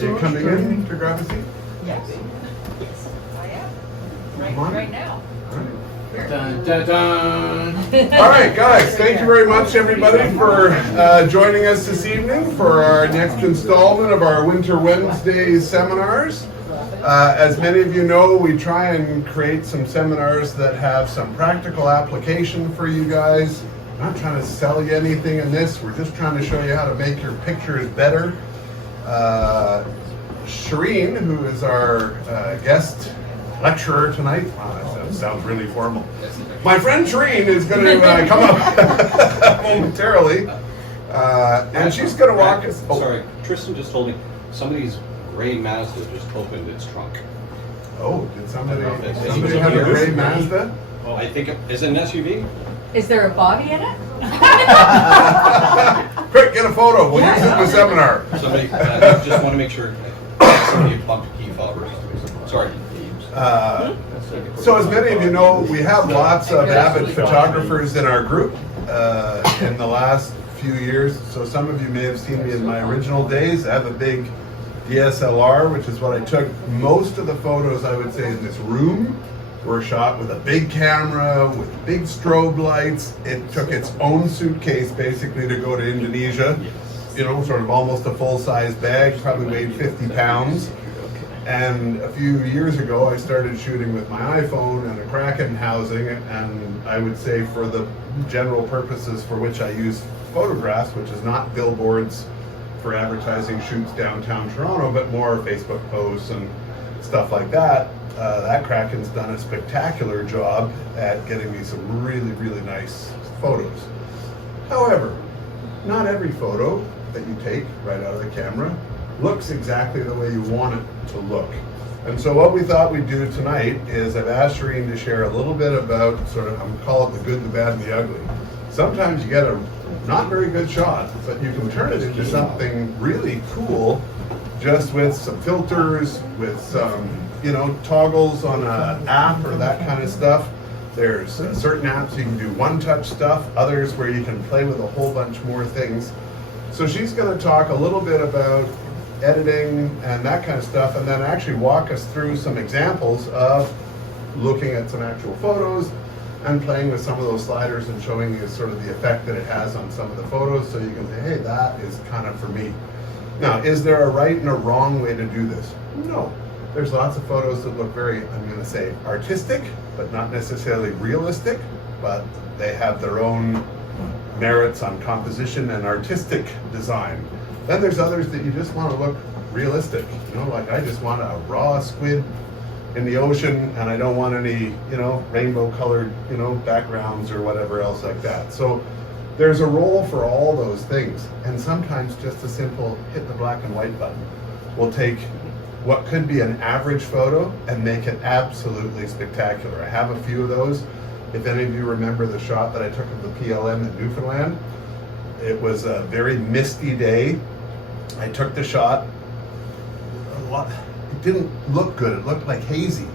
you coming in to grab a seat? Yes. I am. Right now. Dun, dun, dun. All right, guys, thank you very much, everybody, for joining us this evening for our next installment of our Winter Wednesday seminars. As many of you know, we try and create some seminars that have some practical application for you guys. I'm not trying to sell you anything in this. We're just trying to show you how to make your pictures better. Shireen, who is our guest lecturer tonight. Wow, that sounds really formal. My friend Shireen is going to come up momentarily, and she's going to walk us. Oh. Sorry, Tristan just told me somebody's gray Mazda just opened its trunk. Oh, did somebody Somebody have a here. gray Mazda? Well, I think is it an SUV? Is there a body in it? Quick, get a photo. We'll use it in the seminar. Somebody just want to make sure somebody bumped a key fob or something. Sorry. So as many of you know, we have lots of avid photographers in our group in the last few years. So some of you may have seen me in my original days. I have a big DSLR, which is what I took. Most of the photos, I would say, in this room were shot with a big camera, with big strobe lights. It took its own suitcase basically to go to Indonesia. You know, sort of almost a full-size bag, probably weighed 50 pounds. And a few years ago, I started shooting with my iPhone and a Kraken housing, and I would say for the general purposes for which I use photographs, which is not billboards for advertising shoots downtown Toronto, but more Facebook posts and stuff like that, that Kraken's done a spectacular job at getting me some really, really nice photos. However, not every photo that you take right out of the camera looks exactly the way you want it to look. And so what we thought we'd do tonight is I've asked Shireen to share a little bit about sort of, I'm gonna call it the good, the bad, and the ugly. Sometimes you get a not very good shot, but you can turn it into something really cool just with some filters, with some, you know, toggles on an app or that kind of stuff. There's certain apps you can do one-touch stuff, others where you can play with a whole bunch more things. So she's going to talk a little bit about editing and that kind of stuff, and then actually walk us through some examples of looking at some actual photos and playing with some of those sliders and showing you sort of the effect that it has on some of the photos, so you can say, hey, that is kind of for me. Now, is there a right and a wrong way to do this? No. There's lots of photos that look very, I'm going to say, artistic, but not necessarily realistic, but they have their own merits on composition and artistic design. Then there's others that you just want to look realistic. You know, like I just want a raw squid in the ocean, and I don't want any, you know, rainbow colored, you know, backgrounds or whatever else like that. So there's a role for all those things. And sometimes just a simple hit the black and white button will take what could be an average photo and make it absolutely spectacular. I have a few of those. If any of you remember the shot that I took of the PLM in Newfoundland, it was a very misty day. I took the shot. It didn't look good. It looked like hazy.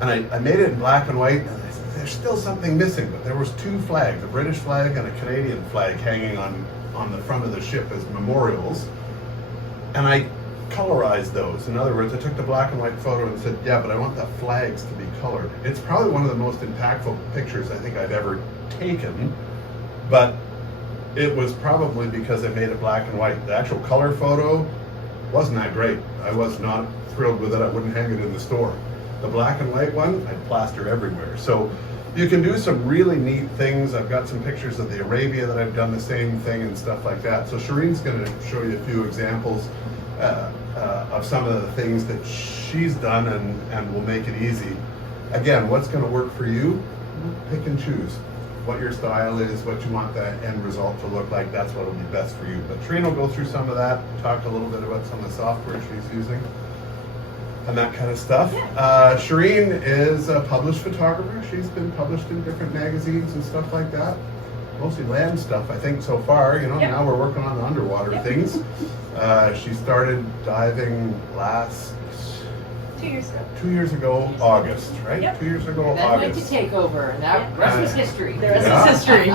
And I made it in black and white, and I said, there's still something missing, but there was two flags, a British flag and a Canadian flag hanging on the front of the ship as memorials. And I colorized those. In other words, I took the black and white photo and said, yeah, but I want the flags to be colored. It's probably one of the most impactful pictures I think I've ever taken, but it was probably because I made it black and white. The actual color photo wasn't that great. I was not thrilled with it. I wouldn't hang it in the store. The black and white one, I'd plaster everywhere. So you can do some really neat things. I've got some pictures of the Arabia that I've done the same thing and stuff like that. So Shireen's going to show you a few examples of some of the things that she's done and will make it easy. Again, what's going to work for you? Pick and choose what your style is, what you want that end result to look like. That's what will be best for you. But Shireen will go through some of that, talk a little bit about some of the software she's using and that kind of stuff. Shireen is a published photographer. She's been published in different magazines and stuff like that. Mostly land stuff, I think, so far. You know, Yep. Now we're working on the underwater things. She started diving last 2 years ago. 2 years ago, August, right? Yep. 2 years ago, Then went to August. takeover, and that rest was history. The rest Yeah. is history.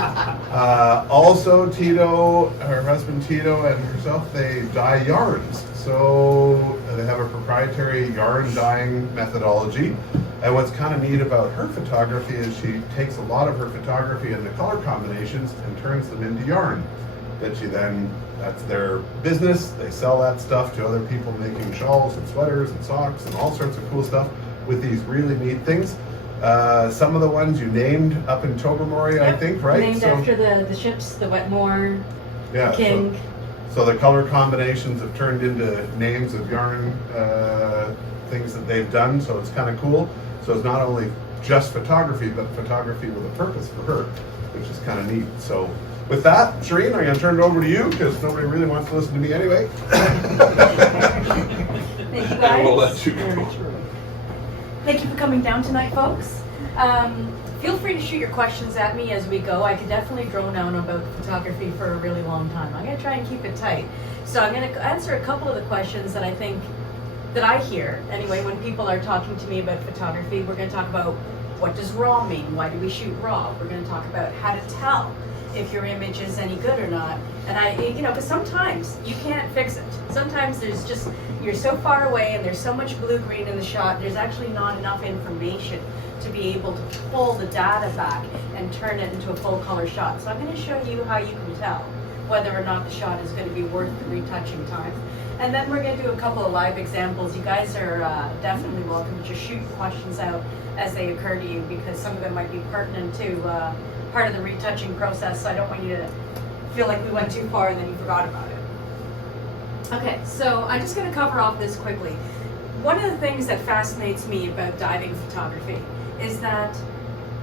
Also, Tito, her husband Tito, and herself, they dye yarns. So they have a proprietary yarn dyeing methodology. And what's kind of neat about her photography is she takes a lot of her photography and the color combinations and turns them into yarn. That she then, that's their business. They sell that stuff to other people making shawls and sweaters and socks and all sorts of cool stuff with these really neat things. Some of the ones you named up in Tobermory, I Yep. think, right? Named after the ships, the Wetmore, yeah, King. So the color combinations have turned into names of yarn things that they've done, so it's kind of cool. So it's not only just photography, but photography with a purpose for her, which is kind of neat. So with that, Shireen, I'm going to turn it over to you because nobody really wants to listen to me anyway. Thank you, And we'll guys. let you go. Thank you for coming down tonight, folks. Feel free to shoot your questions at me as we go. I could definitely drone on about photography for a really long time. I'm going to try and keep it tight. So I'm going to answer a couple of the questions that I think that I hear anyway when people are talking to me about photography. We're going to talk about what does raw mean? Why do we shoot raw? We're going to talk about how to tell if your image is any good or not. And because sometimes you can't fix it. Sometimes there's just, you're so far away and there's so much blue-green in the shot, there's actually not enough information to be able to pull the data back and turn it into a full color shot. So I'm going to show you how you can tell whether or not the shot is going to be worth the retouching time. And then we're going to do a couple of live examples. You guys are definitely welcome to just shoot questions out as they occur to you, because some of them might be pertinent to part of the retouching process. So I don't want you to feel like we went too far and then you forgot about it. Okay, so I'm just going to cover off this quickly. One of the things that fascinates me about diving photography is that,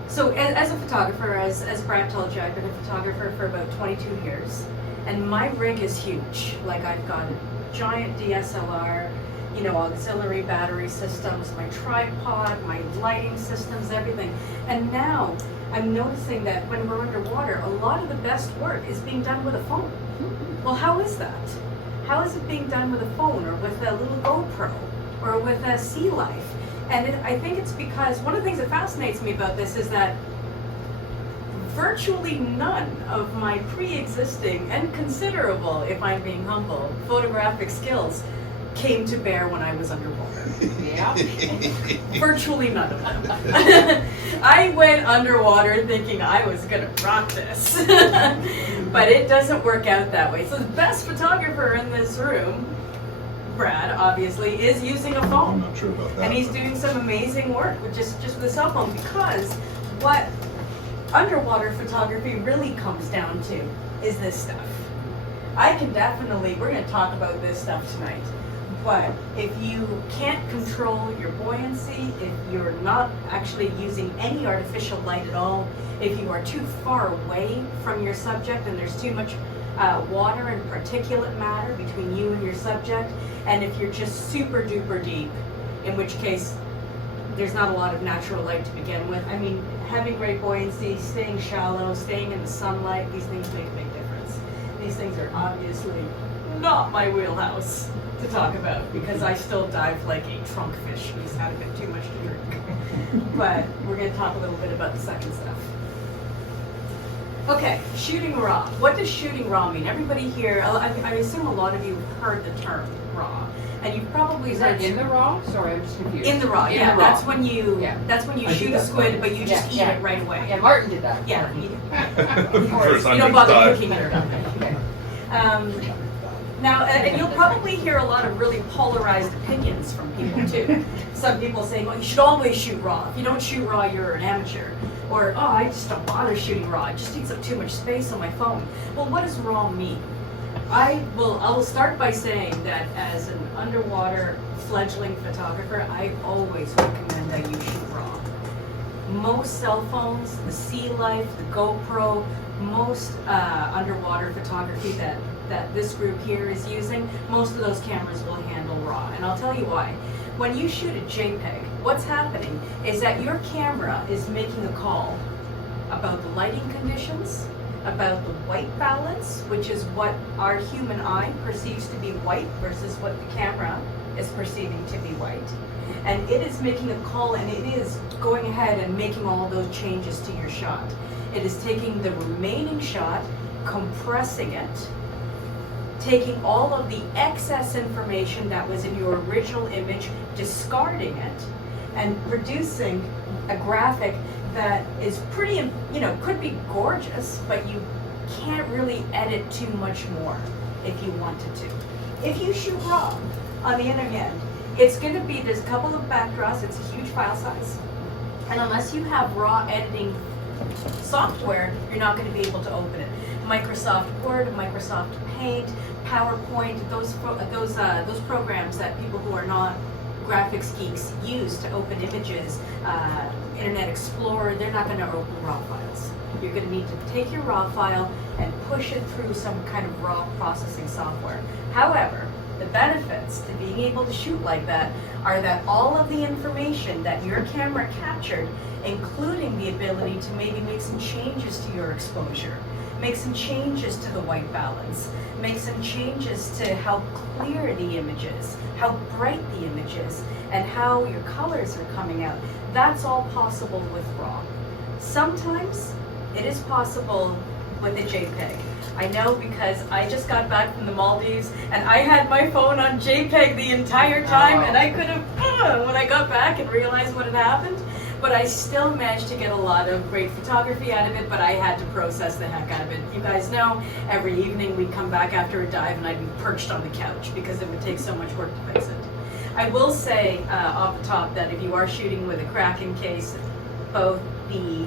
so as a photographer, as Brad told you, I've been a photographer for about 22 years, and my rig is huge. Like, I've got a giant DSLR, auxiliary battery systems, my tripod, my lighting systems, everything. And now I'm noticing that when we're underwater, a lot of the best work is being done with a phone. Well, how is that? How is it being done with a phone or with a little GoPro or with a Sea Life? And I think it's because one of the things that fascinates me about this is that virtually none of my pre-existing and considerable, if I'm being humble, photographic skills came to bear when I was underwater. Yeah. Virtually none of them. I went underwater thinking I was gonna rock this, but it doesn't work out that way. So the best photographer in this room, Brad, obviously, is using a I'm phone. not sure about that. And he's doing some amazing work with just with a cell phone, because what underwater photography really comes down to is this stuff. I can definitely, we're going to talk about this stuff tonight, but if you can't control your buoyancy, if you're not actually using any artificial light at all, if you are too far away from your subject and there's too much water and particulate matter between you and your subject, and if you're just super duper deep, in which case there's not a lot of natural light to begin with. I mean, having great buoyancy, staying shallow, staying in the sunlight, these things make a big difference. These things are obviously not my wheelhouse to talk about, because I still dive like a trunk fish who's had a bit too much to drink. But we're going to talk a little bit about the second stuff. Okay, shooting raw. What does shooting raw mean? Everybody here, I assume a lot of you have heard the term raw, and you've probably Is heard that in the raw? Sorry, I'm just confused. in the raw. In Yeah, the raw. that's when you I shoot did a that squid, part. but you just eat it right away. Yeah, Martin did that. Yeah, First you time don't to bother dive. cooking it or nothing. Okay. Now, and you'll probably hear a lot of really polarized opinions from people too. Some people saying, well, you should always shoot raw. If you don't shoot raw, you're an amateur. Or, oh, I just don't bother shooting raw. It just takes up too much space on my phone. Well, what does raw mean? I will start by saying that as an underwater fledgling photographer, I always recommend that you shoot raw. Most cell phones, the Sea Life, the GoPro, most underwater photography that this group here is using, most of those cameras will handle raw. And I'll tell you why. When you shoot a JPEG, what's happening is that your camera is making a call about the lighting conditions, about the white balance, which is what our human eye perceives to be white versus what the camera is perceiving to be white. And it is making a call, and it is going ahead and making all those changes to your shot. It is taking the remaining shot, compressing it, taking all of the excess information that was in your original image, discarding it, and producing a graphic that is pretty, could be gorgeous, but you can't really edit too much more if you wanted to. If you shoot raw on the internet, it's going to be, there's a couple of backdraws, it's a huge file size, and unless you have raw editing software, you're not going to be able to open it. Microsoft Word, Microsoft Paint, PowerPoint, those programs that people who are not graphics geeks use to open images, Internet Explorer, they're not going to open raw files. You're going to need to take your raw file and push it through some kind of raw processing software. However, the benefits to being able to shoot like that are that all of the information that your camera captured, including the ability to maybe make some changes to your exposure, make some changes to the white balance, make some changes to how clear the image is, how bright the image is, and how your colors are coming out. That's all possible with RAW. Sometimes it is possible with a JPEG. I know because I just got back from the Maldives and I had my phone on JPEG the entire time, and I could have, when I got back and realized what had happened, but I still managed to get a lot of great photography out of it, but I had to process the heck out of it. You guys know, every evening we'd come back after a dive and I'd be perched on the couch because it would take so much work to fix it. I will say off the top that if you are shooting with a Kraken case, both the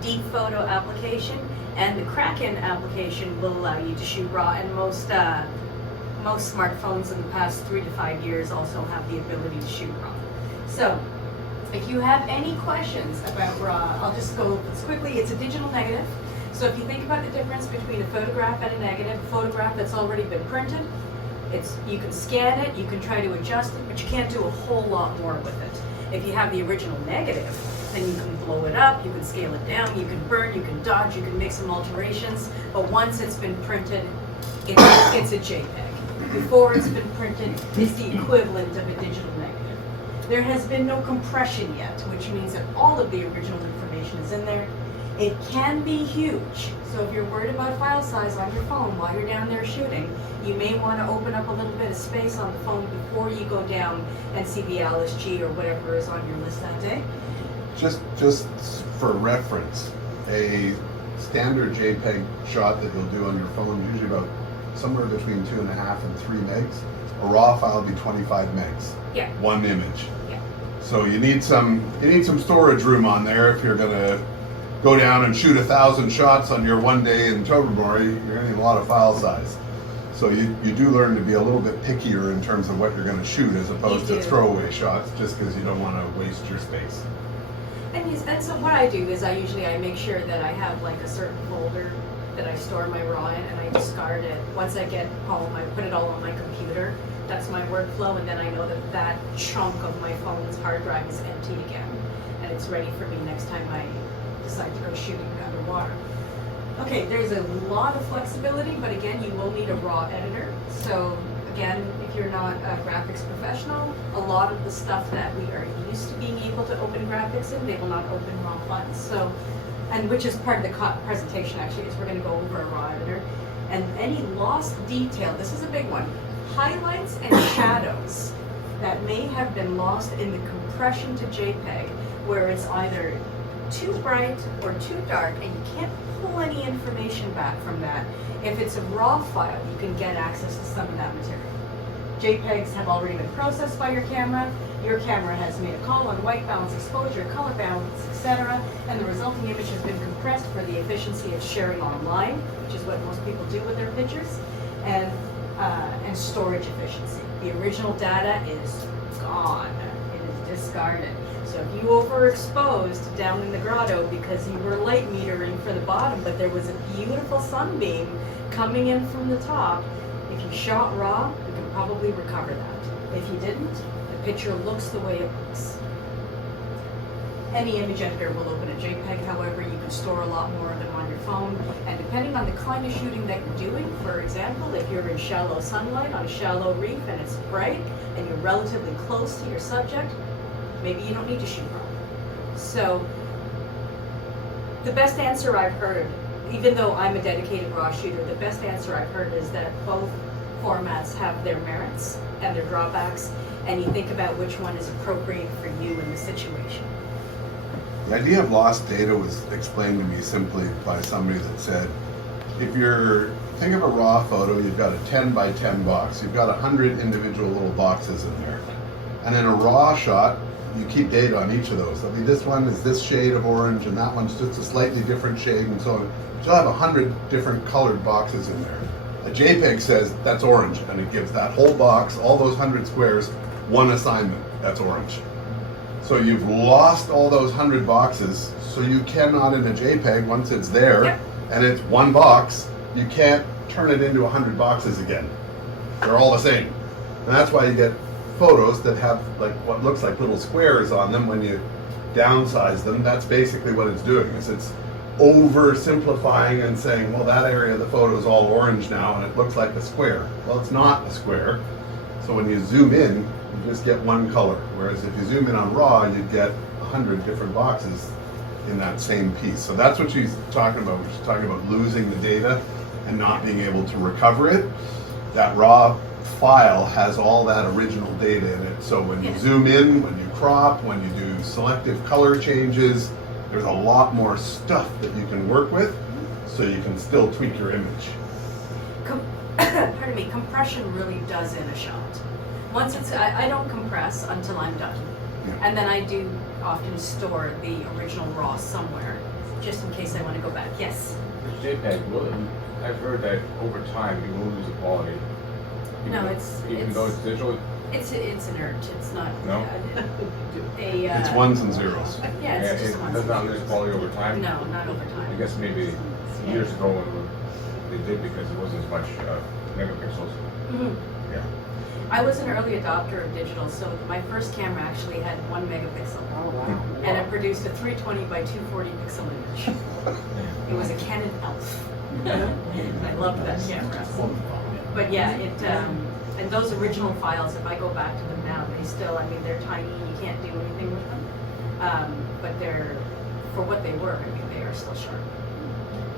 Deep Photo application and the Kraken application will allow you to shoot RAW, and most smartphones in the past 3 to 5 years also have the ability to shoot RAW. So, if you have any questions about RAW, I'll just go over this quickly. It's a digital negative. So if you think about the difference between a photograph and a negative, a photograph that's already been printed, you can scan it, you can try to adjust it, but you can't do a whole lot more with it. If you have the original negative, then you can blow it up, you can scale it down, you can burn, you can dodge, you can make some alterations, but once it's been printed, it's a JPEG. Before it's been printed, it's the equivalent of a digital negative. There has been no compression yet, which means that all of the original information is in there. It can be huge, so if you're worried about file size on your phone while you're down there shooting, you may want to open up a little bit of space on the phone before you go down and see the LSG or whatever is on your list that day. Just for reference, a standard JPEG shot that you'll do on your phone, usually about somewhere between 2.5 and 3 megs. A RAW file will be 25 megs. Yeah. One image. Yeah. So you need some storage room on there if you're gonna go down and shoot 1,000 shots on your one day in Tobermory. You're gonna need a lot of file size. So you do learn to be a little bit pickier in terms of what you're gonna shoot as opposed to throwaway shots, just because you don't want to waste your space. And so what I do is I make sure that I have like a certain folder that I store my RAW in, and I discard it. Once I get home, I put it all on my computer. That's my workflow, and then I know that that chunk of my phone's hard drive is emptied again, and it's ready for me next time I decide to go shooting underwater. Okay, there's a lot of flexibility, but again, you will need a RAW editor. So again, if you're not a graphics professional, a lot of the stuff that we are used to being able to open graphics in, they will not open RAW files. So, and which is part of the presentation actually, is we're going to go over a RAW editor. And any lost detail, this is a big one, highlights and shadows that may have been lost in the compression to JPEG, where it's either too bright or too dark, and you can't pull any information back from that. If it's a RAW file, you can get access to some of that material. JPEGs have already been processed by your camera. Your camera has made a call on white balance, exposure, color balance, etc., and the resulting image has been compressed for the efficiency of sharing online, which is what most people do with their pictures, and storage efficiency. The original data is gone. It is discarded. So if you overexposed down in the grotto because you were light metering for the bottom, but there was a beautiful sunbeam coming in from the top, if you shot RAW, you can probably recover that. If you didn't, the picture looks the way it looks. Any image editor will open a JPEG, however, you can store a lot more of them on your phone. And depending on the kind of shooting that you're doing, for example, if you're in shallow sunlight on a shallow reef and it's bright and you're relatively close to your subject, maybe you don't need to shoot RAW. So the best answer I've heard, even though I'm a dedicated RAW shooter, the best answer I've heard is that both formats have their merits and their drawbacks, and you think about which one is appropriate for you in the situation. The idea of lost data was explained to me simply by somebody that said, if you're, think of a raw photo, you've got a 10 by 10 box, you've got 100 individual little boxes in there. And in a raw shot, you keep data on each of those. I mean, this one is this shade of orange, and that one's just a slightly different shade, and so on. So you'll have 100 different colored boxes in there. A JPEG says that's orange, and it gives that whole box, all those 100 squares, one assignment, that's orange. So you've lost all those 100 boxes, so you cannot in a JPEG, once it's there, Yep. and it's one box, you can't turn it into 100 boxes again. They're all the same. And that's why you get photos that have like what looks like little squares on them when you downsize them. That's basically what it's doing, is it's oversimplifying and saying, well, that area of the photo is all orange now and it looks like a square. Well, it's not a square. So when you zoom in, you just get one color. Whereas if you zoom in on RAW, you'd get 100 different boxes in that same piece. So that's what she's talking about. She's talking about losing the data and not being able to recover it. That RAW file has all that original data in it. So when you zoom in, when you crop, when you do selective color changes, there's a lot more stuff that you can work with, so you can still tweak your image. Pardon me, compression really does in a shot. Once it's, I don't compress until I'm done. Yeah. And then I do often store the original RAW somewhere, just in case I want to go back. Yes? The JPEG, will, I've heard that over time you will lose the quality. No, it's though it's digital. It's inert. It's not. No? It's ones and zeros. Yeah, it's just it ones does and not zeros. lose quality over time. No, not over I time. guess maybe years ago when they did, because there wasn't as much megapixels. Mhm. Yeah. I was an early adopter of digital, so my first camera actually had 1 megapixel. Oh, wow. And it produced a 320 by 240 pixel image. It was a Canon ELF. I loved that camera. But yeah, and those original files, if I go back to them now, they still, I mean, they're tiny, you can't do anything with them. But they're, for what they were, I mean, they are still sharp.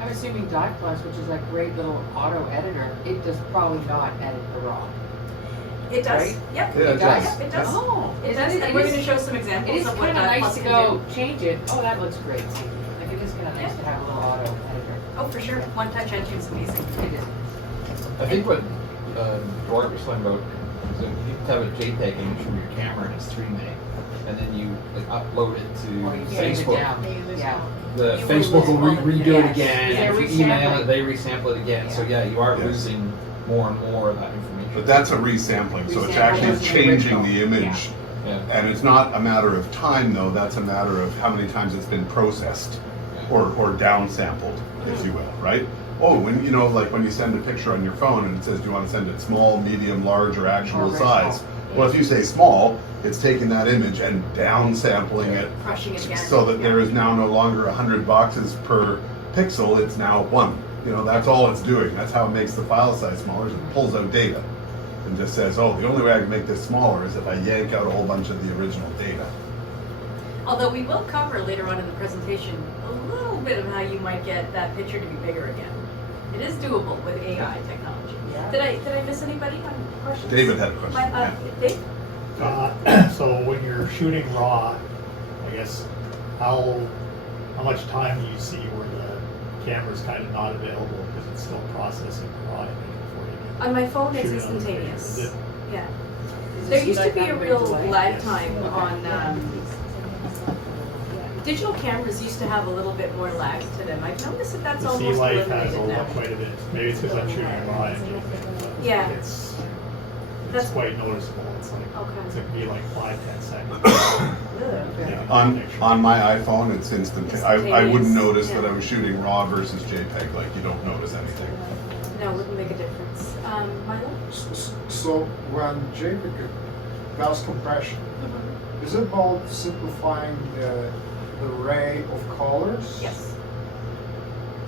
I'm assuming Dot Plus, which is a great little auto editor, it does probably not edit the RAW. It does. Right? Yep. Yeah, it does. Yep, it does. Oh, It does, and we're going to show some examples It is of what kind of Dot nice Plus to can go do. change it. Oh, that looks great. Like it is kind of nice to have a little auto editor. Oh, for sure. One touch engine is amazing. It is. I think what Dwight was talking about is that you have a JPEG image from your camera and it's 3 meg, and then you like, upload it Or to you save it Facebook. down. Yeah. The You Facebook will will lose redo it yes. again. They're If you email resampling. it, they resample it again. So yeah, you are Yes. losing more and more of that information. But that's a resampling, so it's Resampling actually is the changing the original. image. Yeah. And it's not a matter of time, though, that's a matter of how many times it's been processed or downsampled, if you will, right? Oh, when you know, like when you send a picture on your phone and it says, do you want to send it small, medium, large, or actual Or size? small. Well, if you say small, it's taking that image and downsampling it Crushing it again. so that Yeah. there is now no longer 100 boxes per pixel, it's now 1. You know, that's all it's doing. That's how it makes the file size smaller, is it pulls out data and just says, oh, the only way I can make this smaller is if I yank out a whole bunch of the original data. Although we will cover later on in the presentation a little bit of how you might get that picture to be bigger again. It is doable with AI technology. Yeah. Did I miss anybody on questions? David had a question. Dave? So when you're shooting RAW, I guess, how much time do you see where the camera's kind of not available because it's still processing the RAW image before you can On my phone, it's shoot it on the page? instantaneous. Is it- Yeah. Does it There seem used to like be a that real big delay? lag Yes. time Okay. on, digital cameras used to have a little bit more lag to them. I've noticed that that's The almost C life has eliminated now. quite a bit. Maybe it's because I'm shooting a RAW image. But Yeah. It's That's- quite noticeable. It's like Okay. it could be like 5-10 seconds. Okay. Yeah. On my iPhone, it's instantaneous. I wouldn't Instantaneous, notice that yeah. I was shooting RAW versus JPEG. Like, you don't notice anything. No, it wouldn't make a difference. Milo? So when JPEG fast compression, is it about simplifying the array of colors. Yes.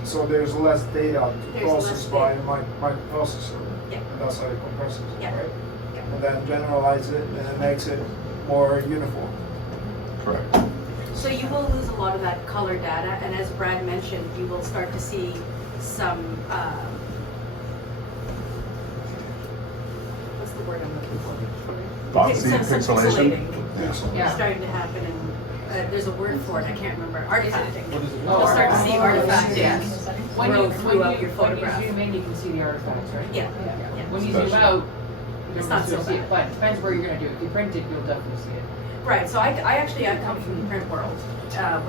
So there's less data to There's process less by my processor. Yeah. And that's how it compresses it, Yeah. right? Yeah. And then generalize it, and it makes it more uniform. Correct. So you will lose a lot of that color data, and as Brad mentioned, you will start to see some, what's the word I'm looking for? Glossy Some pixelation. pixelating Yeah. starting to happen, and there's a word for it, I can't remember, artifacting. What is it? You'll start to see artifacting. Yes. When grow you, throughout your when photograph. you zoom in, you can see the artifacts, right? Yeah. When you zoom out, you It's don't not so see bad. it, but it depends where you're gonna do it. If you print it, you'll definitely see it. Right, so I come from the print world,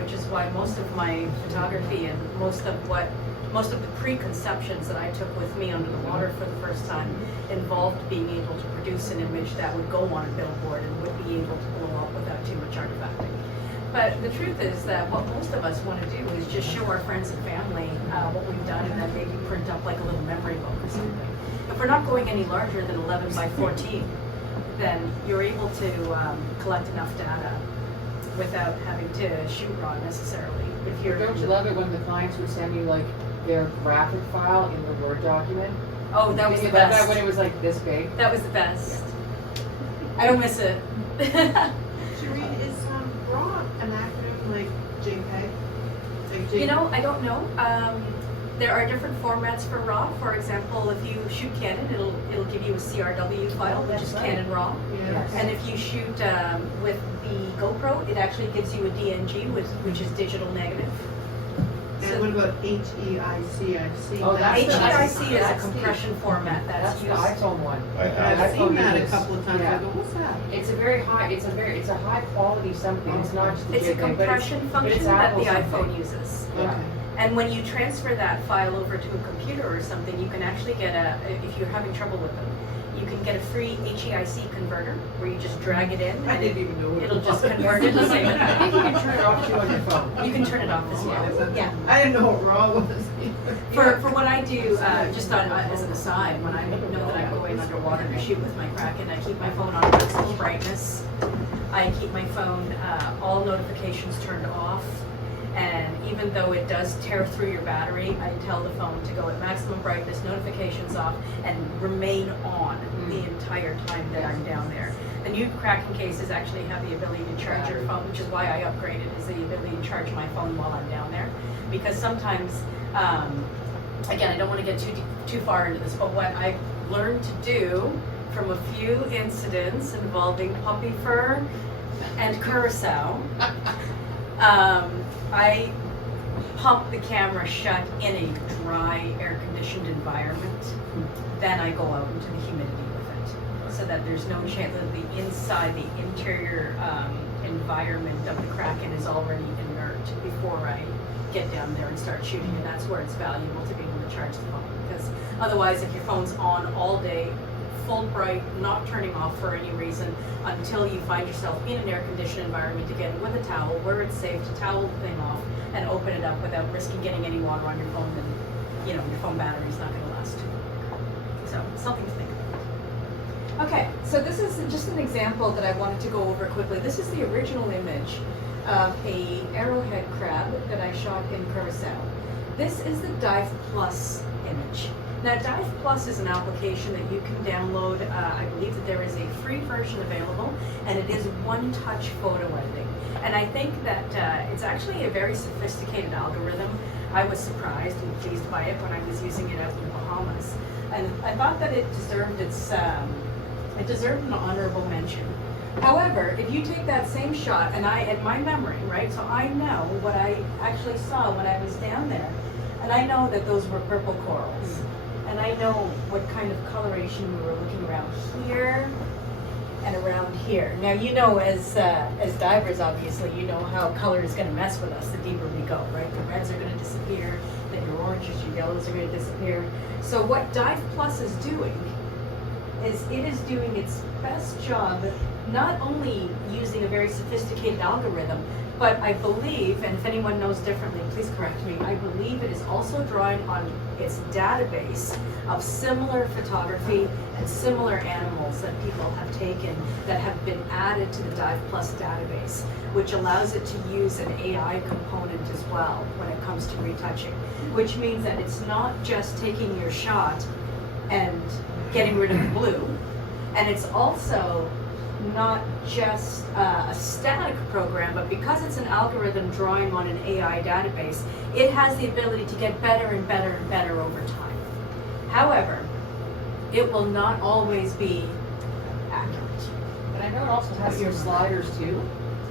which is why most of my photography and most of the preconceptions that I took with me under the water for the first time involved being able to produce an image that would go on a billboard and would be able to blow up without too much artifacting. But the truth is that what most of us want to do is just show our friends and family what we've done, and then maybe print up like a little memory book or something. If we're not going any larger than 11 by 14, then you're able to collect enough data without having to shoot raw necessarily. If you're Don't you love it when the clients would send you like their graphic file in the Word document? Oh, that was Did the you love best. that when it was like this big? That was the best. I don't miss it. Shireen, is raw an acronym like JPEG? Like You know, I don't know. There are different formats for RAW. For example, if you shoot Canon, it'll give you a CRW file, which is Canon RAW. Yes. And if you shoot with the GoPro, it actually gives you a DNG, which is digital negative. And what about HEIC? I've seen Oh, that. that's HEIC is a that's the- compression format That's that's the used. iPhone one. I have. I've seen that a uses- couple of times. I yeah. go, what's that? It's a very high, it's a high quality something. It's not just a It's a JPEG, but compression but function it's that Apple the iPhone something. uses. Yeah. Okay. And when you transfer that file over to a computer or something, you can actually get if you're having trouble with them, you can get a free HEIC converter where you just drag it in. I and didn't even know what it It'll just was. convert it. I think you can turn it off too on your phone. You can turn it off as well. Yeah. I didn't know what raw was. For what I do, just on, as an aside, when I know that I'm going underwater to shoot with my Kraken, I keep my phone on maximum brightness. I keep my phone, all notifications turned off. And even though it does tear through your battery, I tell the phone to go at maximum brightness, notifications off, and remain on the entire time that I'm down there. The new Kraken cases actually have the ability to charge your phone, which is why I upgraded, is the ability to charge my phone while I'm down there. Because sometimes, again, I don't want to get too far into this, but what I've learned to do from a few incidents involving puppy fur and curacao, I pump the camera shut in a dry, air-conditioned environment. Then I go out into the humidity with it, so that there's no chance that the inside, the interior environment of the Kraken is already inert before I get down there and start shooting. And that's where it's valuable to be able to charge the phone, because otherwise, if your phone's on all day, full bright, not turning off for any reason, until you find yourself in an air-conditioned environment, to get in with a towel where it's safe to towel the thing off and open it up without risking getting any water on your phone, then your phone battery's not going to last too long. So something to think about. Okay, so this is just an example that I wanted to go over quickly. This is the original image of a arrowhead crab that I shot in Curacao. This is the Dive Plus image. Now, Dive Plus is an application that you can download. I believe that there is a free version available, and it is one-touch photo editing. And I think that it's actually a very sophisticated algorithm. I was surprised and pleased by it when I was using it out in the Bahamas, and I thought that it deserved an honorable mention. However, if you take that same shot, and my memory, right? So I know what I actually saw when I was down there, and I know that those were purple corals. And I know what kind of coloration we were looking around here and around here. Now, as divers, obviously, you know how color is going to mess with us the deeper we go, right? The reds are going to disappear, then your oranges, your yellows are going to disappear. So what Dive Plus is doing is it is doing its best job, not only using a very sophisticated algorithm, but I believe, and if anyone knows differently, please correct me, I believe it is also drawing on its database of similar photography and similar animals that people have taken that have been added to the Dive Plus database, which allows it to use an AI component as well when it comes to retouching, which means that it's not just taking your shot and getting rid of the blue, and it's also not just a static program, but because it's an algorithm drawing on an AI database, it has the ability to get better and better and better over time. However, it will not always be accurate. And I know it also has your sliders too.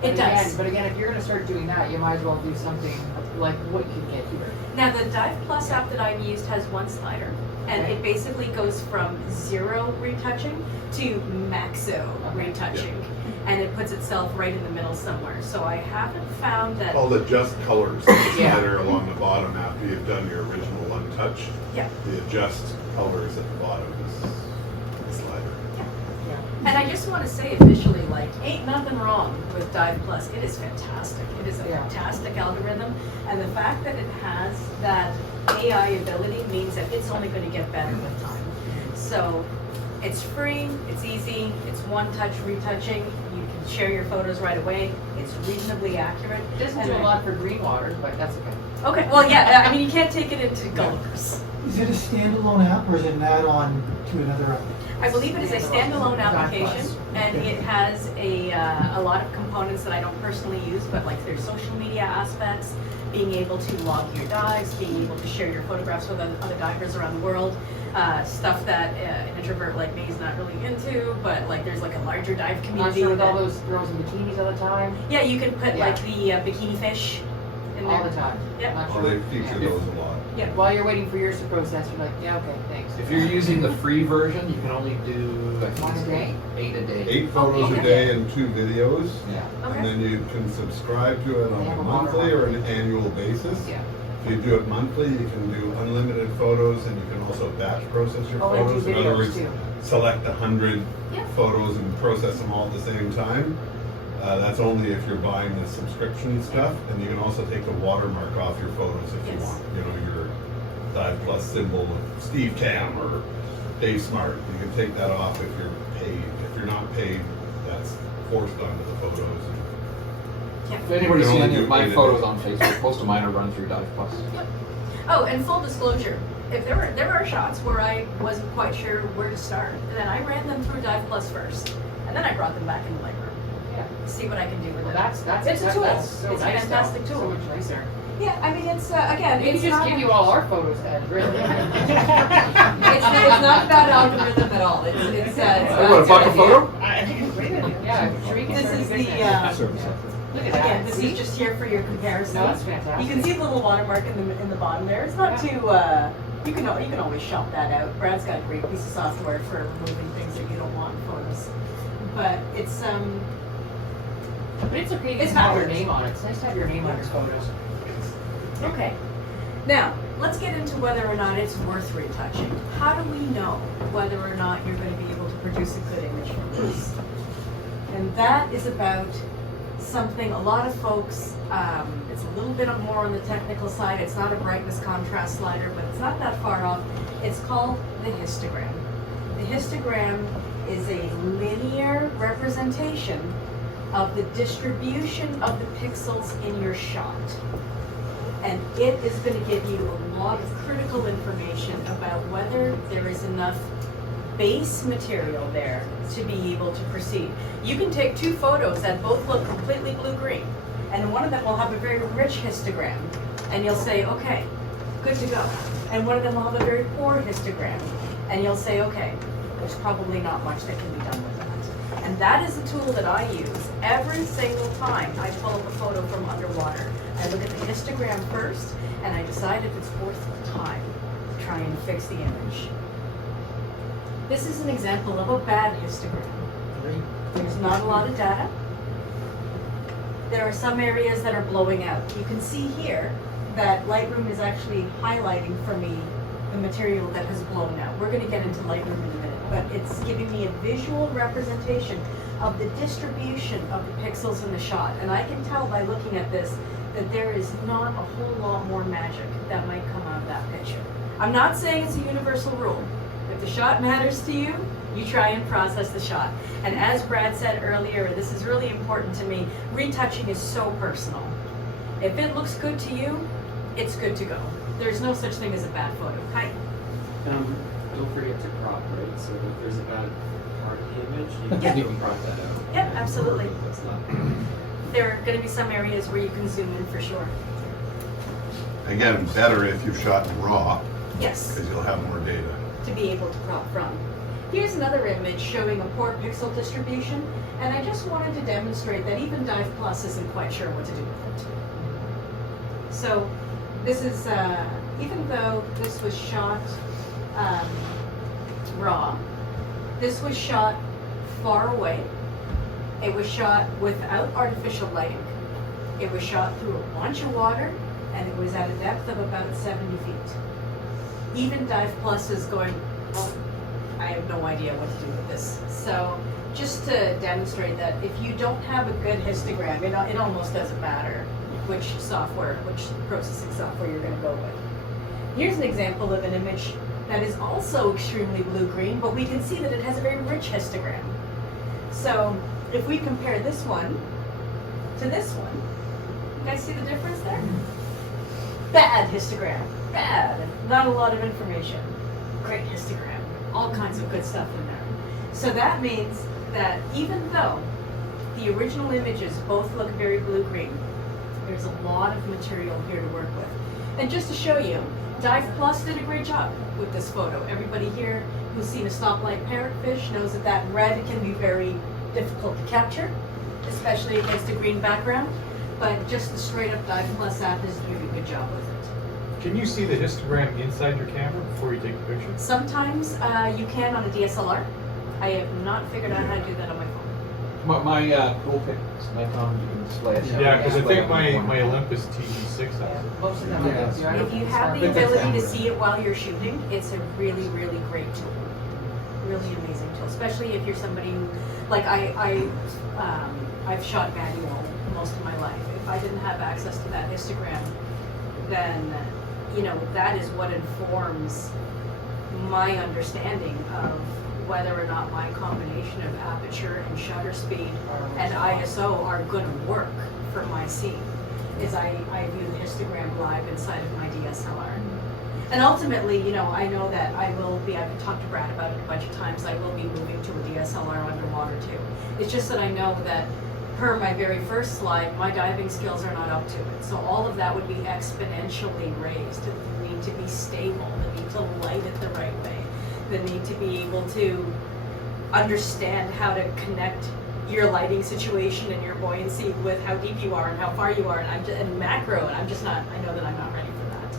It does. But again, if you're gonna start doing that, you might as well do something like what you get here. Now, the Dive Plus app that I've used has one slider, and Okay. it basically goes from 0 retouching to maxo retouching, and it puts itself right in the middle somewhere. So I haven't found that. Called adjust colors, the Yeah. slider along the bottom after you've done your original one touch. Yeah. The adjust colors at the bottom is the slider. And I just want to say officially, like, ain't nothing wrong with Dive Plus. It is fantastic. It is a Yeah. fantastic algorithm, and the fact that it has that AI ability means that it's only going to get better with time. So it's free, it's easy, it's one-touch retouching. You can share your photos right away. It's reasonably accurate. It doesn't And do a I- lot for green waters, but that's okay. Okay, well, yeah, I mean, you can't take it into Gulliver's. Is it a standalone app or is it an add-on to another app? I believe it is a standalone application, and it has a lot of components that I don't personally use, but like there's social media aspects, being able to log your dives, being able to share your photographs with other divers around the world, stuff that an introvert like me is not really into, but like there's like a larger dive I'm not community. sure with all that- those girls in bikinis all the time, Yeah, you can put Yeah. like the bikini fish in there. all the time. Yeah. I'm not Well, sure. they feature Yeah. those a lot. Yeah. While you're waiting for yours to process, you're like, yeah, okay, thanks. If you're using the free version, you can only do, I think One a it's day? 8 a day. 8 photos a day and 2 videos. Yeah. And Okay. then you can subscribe to it They on have a a monthly or watermark. an annual basis. Yeah. If you do it monthly, you can do unlimited photos, and you can also batch process your Oh, and do photos. In other videos words, too. select 100 Yeah. photos and process them all at the same time. That's only if you're buying the subscription stuff, and you can also take the watermark off your photos if you Yes. want. You know, your Dive Plus symbol of Steve Cam or Dave Smart. You can take that off if you're paid. If you're not paid, that's forced onto the photos. If anybody's You can seen only any do of my 8 a photos day. on Facebook, most of mine are run through Dive Plus. Oh, and full disclosure, if there are shots where I wasn't quite sure where to start, then I ran them through Dive Plus first, and then I brought them back in the Lightroom. Yeah. See what I can do with Well, it. that's It's a tool. That's so It's a nice, fantastic though. tool. So much nicer. Yeah, I mean, it's again, We can it's just not give you all our photos then, really. it's not about algorithm at all. It's I want a bucket photo? I think it's great. Yeah, Shireen can This start is a the business. Look at that. again, this See? is just here for your comparison. No, that's fantastic. You can see the little watermark in the bottom there. It's not too. You can always shop that out. Brad's got a great piece of software for removing things that you don't want in photos. But it's But it's okay to It's have your ours. name on it. It's nice to have your name on your photos. okay. Now let's get into whether or not it's worth retouching. How do we know whether or not you're going to be able to produce a good image from this? And that is about something a lot of folks, it's a little bit more on the technical side. It's not a brightness contrast slider, but it's not that far off. It's called the histogram. The histogram is a linear representation of the distribution of the pixels in your shot. And it is going to give you a lot of critical information about whether there is enough base material there to be able to proceed. You can take 2 photos that both look completely blue-green, and one of them will have a very rich histogram, and you'll say, okay, good to go. And one of them will have a very poor histogram, and you'll say, okay, there's probably not much that can be done with that. And that is a tool that I use every single time I pull up a photo from underwater. I look at the histogram first, and I decide if it's worth the time to try and fix the image. This is an example of a bad histogram. There's not a lot of data. There are some areas that are blowing out. You can see here that Lightroom is actually highlighting for me the material that has blown out. We're going to get into Lightroom in a minute. but it's giving me a visual representation of the distribution of the pixels in the shot. And I can tell by looking at this that there is not a whole lot more magic that might come out of that picture. I'm not saying it's a universal rule. If the shot matters to you, you try and process the shot. And as Brad said earlier, this is really important to me, retouching is so personal. If it looks good to you, it's good to go. There's no such thing as a bad photo. Hi. Don't forget to crop, right? So if there's a bad part of the image, you Yeah. can crop that out. Yep, absolutely. That's not. There are going to be some areas where you can zoom in for sure. Again, better if you shot in RAW, Yes, because you'll have more data. to be able to crop from. Here's another image showing a poor pixel distribution, and I just wanted to demonstrate that even Dive Plus isn't quite sure what to do with it. So this is, even though this was shot raw, this was shot far away. It was shot without artificial lighting. It was shot through a bunch of water, and it was at a depth of about 70 feet. Even Dive Plus is going, oh, I have no idea what to do with this. So just to demonstrate that if you don't have a good histogram, it almost doesn't matter which software, which processing software you're going to go with. Here's an example of an image that is also extremely blue-green, but we can see that it has a very rich histogram. So if we compare this one to this one, you guys see the difference there? Bad histogram, bad, not a lot of information. Great histogram, all kinds of good stuff in there. So that means that even though the original images both look very blue-green, there's a lot of material here to work with. And just to show you, Dive Plus did a great job with this photo. Everybody here who's seen a stoplight parrotfish knows that that red can be very difficult to capture, especially against a green background. But just the straight up Dive Plus app is doing a good job with it. Can you see the histogram inside your camera before you take the picture? Sometimes you can on a DSLR. I have not figured out how to do that on my phone. My cool pics, Nikon, you can display it. Yeah, because I Display think it on the my phone. Olympus TV6 has it. Most of them Yeah. are good. If you have the ability to see it while you're shooting, it's a really, really great tool. Really amazing tool, especially if you're somebody who, like I've shot manual most of my life. If I didn't have access to that histogram, then, you know, that is what informs my understanding of whether or not my combination of aperture and shutter speed and ISO are going to work for my scene. Is I view the histogram live inside of my DSLR. And ultimately, you know, I know that I've talked to Brad about it a bunch of times, I will be moving to a DSLR underwater too. It's just that I know that per my very first slide, my diving skills are not up to it. So all of that would be exponentially raised. The need to be stable, the need to light it the right way, the need to be able to understand how to connect your lighting situation and your buoyancy with how deep you are and how far you are and macro, and I know that I'm not ready for that.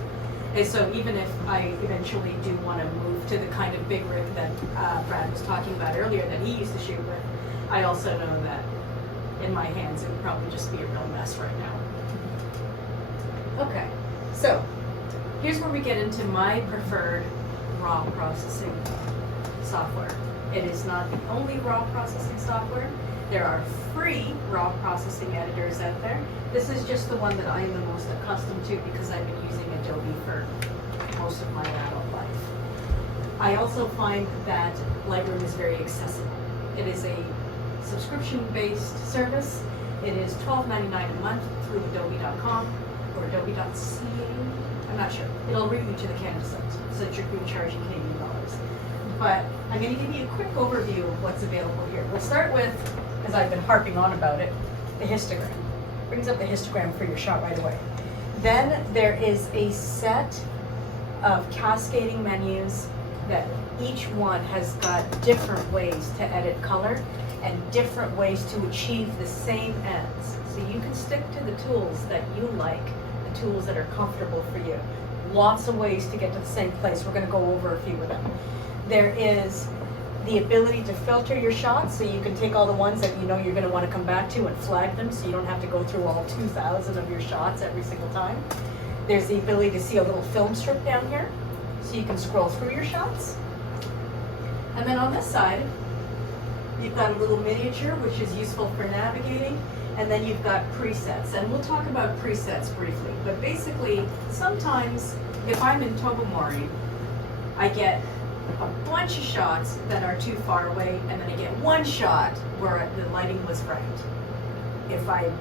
And so even if I eventually do want to move to the kind of big rig that Brad was talking about earlier that he used to shoot with, I also know that in my hands it would probably just be a real mess right now. Okay, so here's where we get into my preferred raw processing software. It is not the only raw processing software. There are free raw processing editors out there. This is just the one that I am the most accustomed to because I've been using Adobe for most of my adult life. I also find that Lightroom is very accessible. It is a subscription-based service. It is $12.99 a month through adobe.com or adobe.ca. I'm not sure. It'll route you to the Canada site so that you're charging Canadian dollars. But I'm going to give you a quick overview of what's available here. We'll start with, as I've been harping on about it, the histogram. Brings up the histogram for your shot right away. Then there is a set of cascading menus that each one has got different ways to edit color and different ways to achieve the same ends. So you can stick to the tools that you like, the tools that are comfortable for you. Lots of ways to get to the same place. We're going to go over a few of them. There is the ability to filter your shots, so you can take all the ones that you know you're going to want to come back to and flag them, so you don't have to go through all 2,000 of your shots every single time. There's the ability to see a little film strip down here, so you can scroll through your shots. And then on this side, you've got a little miniature, which is useful for navigating, and then you've got presets. And we'll talk about presets briefly, but basically, sometimes if I'm in Tobermory, I get a bunch of shots that are too far away, and then I get one shot where the lighting was right. If I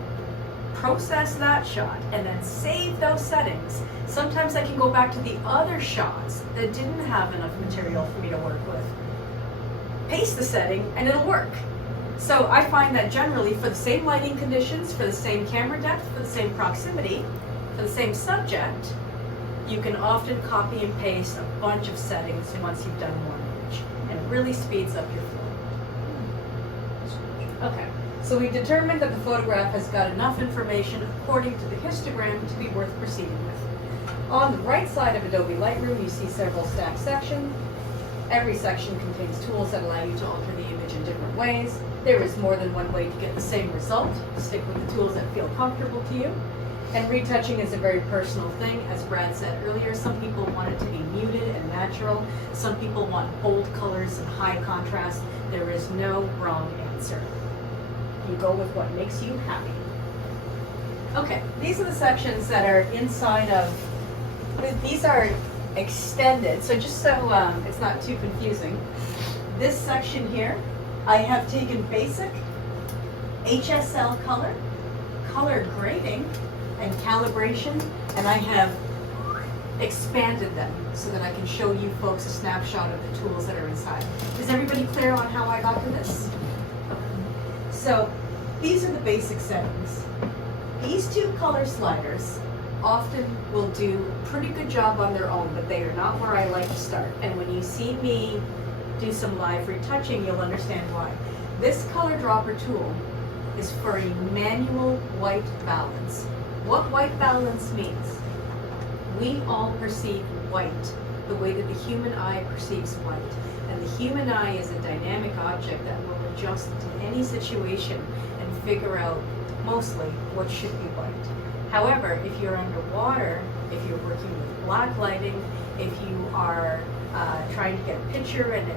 process that shot and then save those settings, sometimes I can go back to the other shots that didn't have enough material for me to work with, paste the setting, and it'll work. So I find that generally for the same lighting conditions, for the same camera depth, for the same proximity, for the same subject, you can often copy and paste a bunch of settings once you've done one image, and it really speeds up your flow. Okay, so we determined that the photograph has got enough information according to the histogram to be worth proceeding with. On the right side of Adobe Lightroom, you see several stacked sections. Every section contains tools that allow you to alter the image in different ways. There is more than one way to get the same result. Stick with the tools that feel comfortable to you. And retouching is a very personal thing. As Brad said earlier, some people want it to be muted and natural. Some people want bold colors and high contrast. There is no wrong answer. You go with what makes you happy. Okay, these are the sections that are inside of, these are extended. So just so it's not too confusing, this section here, I have taken basic, HSL color, color grading, and calibration, and I have expanded them so that I can show you folks a snapshot of the tools that are inside. Is everybody clear on how I got to this? So these are the basic settings. These two color sliders often will do a pretty good job on their own, but they are not where I like to start. And when you see me do some live retouching, you'll understand why. This color dropper tool is for a manual white balance. What white balance means? We all perceive white the way that the human eye perceives white. And the human eye is a dynamic object that will adjust to any situation and figure out mostly what should be white. However, if you're underwater, if you're working with black lighting, if you are trying to get a picture and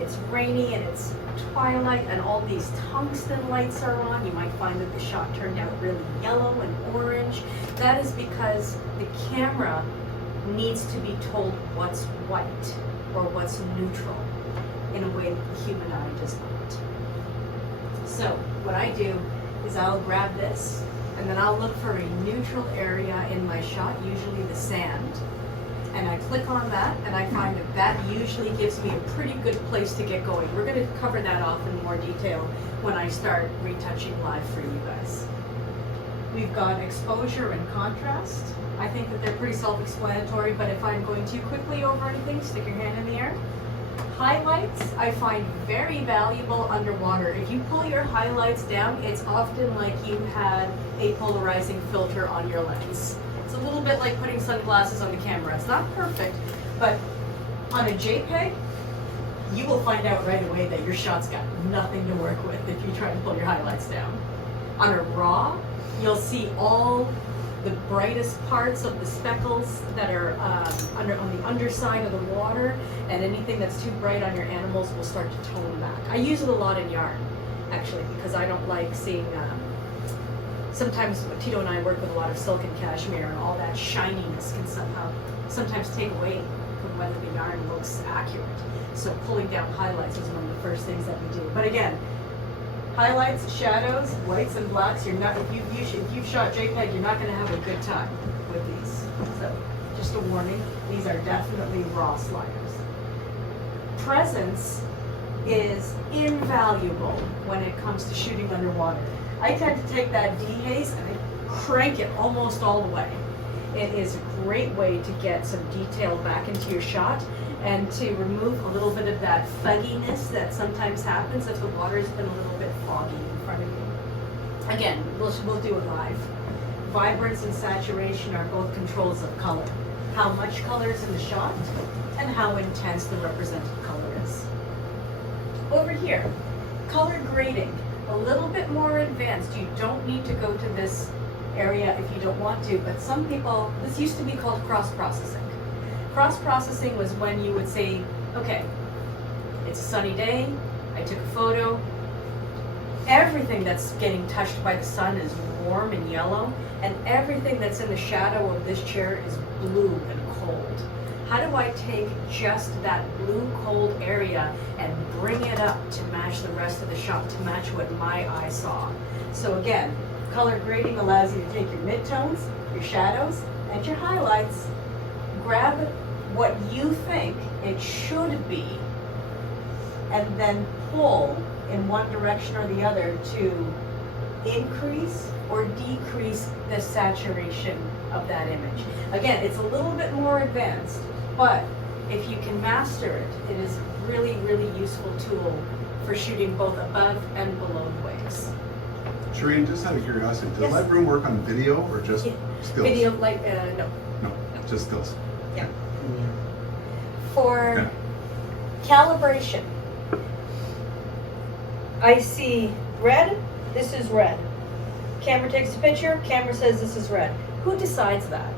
it's rainy and it's twilight and all these tungsten lights are on, you might find that the shot turned out really yellow and orange. That is because the camera needs to be told what's white or what's neutral in a way that the human eye does not. So what I do is I'll grab this and then I'll look for a neutral area in my shot, usually the sand. And I click on that, and I find that that usually gives me a pretty good place to get going. We're going to cover that off in more detail when I start retouching live for you guys. We've got exposure and contrast. I think that they're pretty self-explanatory, but if I'm going too quickly over anything, stick your hand in the air. Highlights, I find very valuable underwater. If you pull your highlights down, it's often like you had a polarizing filter on your lens. It's a little bit like putting sunglasses on the camera. It's not perfect, but on a JPEG, you will find out right away that your shot's got nothing to work with if you try to pull your highlights down. On a RAW, you'll see all the brightest parts of the speckles that are on the underside of the water, and anything that's too bright on your animals will start to tone back. I use it a lot in yarn, actually, because I don't like seeing sometimes Tito and I work with a lot of silk and cashmere, and all that shininess can sometimes take away from whether the yarn looks accurate. So pulling down highlights is one of the first things that we do. But again, highlights, shadows, whites and blacks, you're not, if you've shot JPEG, you're not going to have a good time with these. So just a warning, these are definitely raw sliders. Presence is invaluable when it comes to shooting underwater. I tend to take that dehaze and I crank it almost all the way. It is a great way to get some detail back into your shot and to remove a little bit of that fugginess that sometimes happens if the water's been a little bit foggy in front of you. Again, we'll do it live. Vibrance and saturation are both controls of color. How much color is in the shot and how intense the represented color is. Over here, color grading. A little bit more advanced. You don't need to go to this area if you don't want to, but some people, this used to be called cross-processing. Cross-processing was when you would say, okay, It's a sunny day, I took a photo. Everything that's getting touched by the sun is warm and yellow, and everything that's in the shadow of this chair is blue and cold. How do I take just that blue cold area and bring it up to match the rest of the shot, to match what my eye saw? So again, color grading allows you to take your midtones, your shadows, and your highlights, grab what you think it should be, and then pull in one direction or the other to increase or decrease the saturation of that image. Again, it's a little bit more advanced, but if you can master it, it is a really, really useful tool for shooting both above and below twigs. Shireen, just out of curiosity, does Yes. Lightroom work on video or just Yeah. stills? Video, like, no. No, just stills. Yeah. For Yeah. calibration, I see red, this is red. Camera takes a picture, camera says this is red. Who decides that?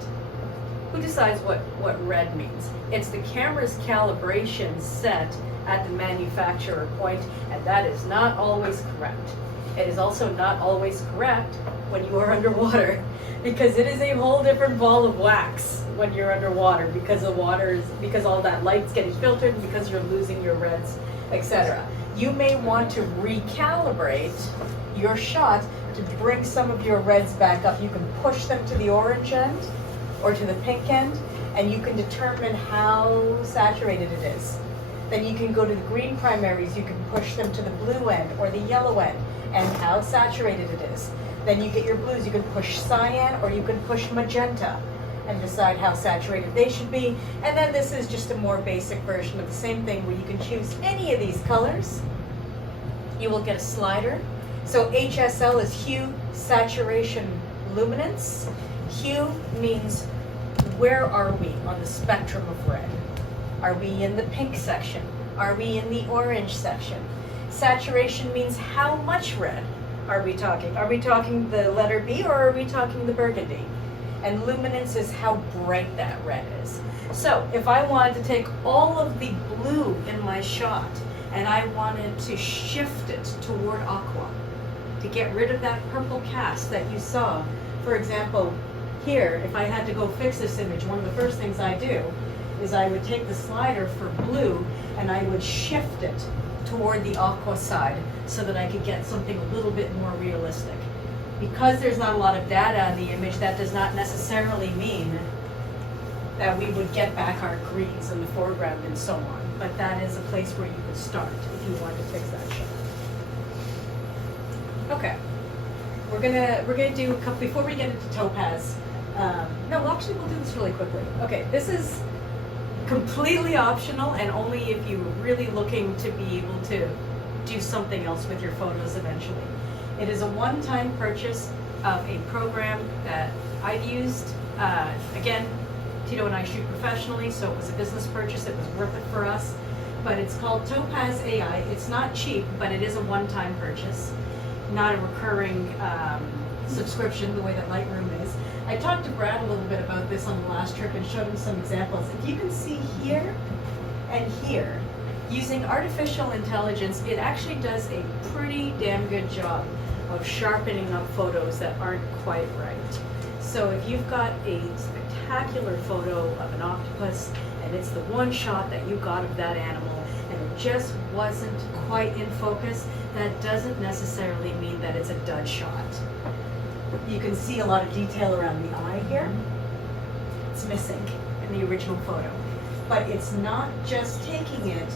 Who decides what red means? It's the camera's calibration set at the manufacturer point, and that is not always correct. It is also not always correct when you are underwater, because it is a whole different ball of wax when you're underwater, because the water is, because all that light's getting filtered, because you're losing your reds, etc. You may want to recalibrate your shot to bring some of your reds back up. You can push them to the orange end or to the pink end, and you can determine how saturated it is. Then you can go to the green primaries, you can push them to the blue end or the yellow end, and how saturated it is. Then you get your blues, you can push cyan or you can push magenta and decide how saturated they should be. And then this is just a more basic version of the same thing, where you can choose any of these colors. You will get a slider. So HSL is hue, saturation, luminance. Hue means where are we on the spectrum of red? Are we in the pink section? Are we in the orange section? Saturation means how much red are we talking? Are we talking the letter B or are we talking the burgundy? And luminance is how bright that red is. So if I wanted to take all of the blue in my shot and I wanted to shift it toward aqua, to get rid of that purple cast that you saw. For example, here, if I had to go fix this image, one of the first things I do is I would take the slider for blue and I would shift it toward the aqua side so that I could get something a little bit more realistic. Because there's not a lot of data on the image, that does not necessarily mean that we would get back our greens in the foreground and so on. But that is a place where you could start if you wanted to fix that shot. Okay, we're gonna do a couple before we get into topaz. No, actually, we'll do this really quickly. Okay, this is completely optional and only if you're really looking to be able to do something else with your photos eventually. It is a one-time purchase of a program that I've used. Again, Tito and I shoot professionally, so it was a business purchase. It was worth it for us. But it's called Topaz AI. It's not cheap, but it is a one-time purchase, not a recurring subscription the way that Lightroom is. I talked to Brad a little bit about this on the last trip and showed him some examples. If you can see here and here, using artificial intelligence, it actually does a pretty damn good job of sharpening up photos that aren't quite right. So if you've got a spectacular photo of an octopus and it's the one shot that you got of that animal and it just wasn't quite in focus, that doesn't necessarily mean that it's a dud shot. You can see a lot of detail around the eye here. It's missing in the original photo. But it's not just taking it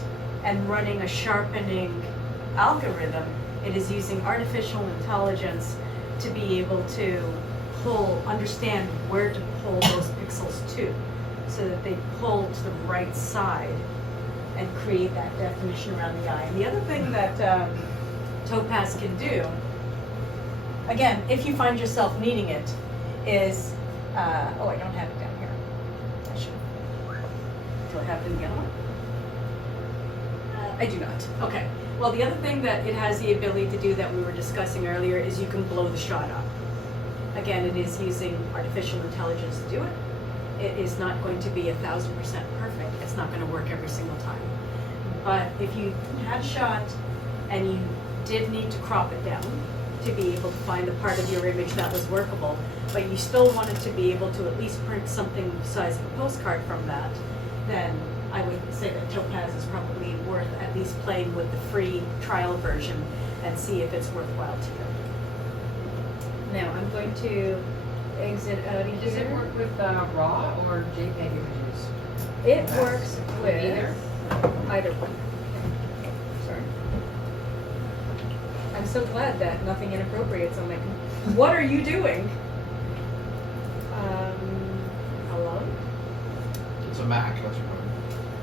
and running a sharpening algorithm. It is using artificial intelligence to be able to understand where to pull those pixels to, so that they pull to the right side and create that definition around the eye. And the other thing that Topaz can do, again, if you find yourself needing it, is, oh, I don't have it down here. I should. Do I have it in the other one? I do not. Okay. Well, the other thing that it has the ability to do that we were discussing earlier is you can blow the shot up. Again, it is using artificial intelligence to do it. It is not going to be 1,000% perfect. It's not going to work every single time. But if you had a shot and you did need to crop it down to be able to find the part of your image that was workable, but you still wanted to be able to at least print something the size of a postcard from that, then I would say that Topaz is probably worth at least playing with the free trial version and see if it's worthwhile to you. Now I'm going to exit out of Does it here. work with RAW or JPEG images? It works with Either? either one. Sorry. I'm so glad that nothing inappropriate's on my. What are you doing? Hello. It's a Mac, that's your point.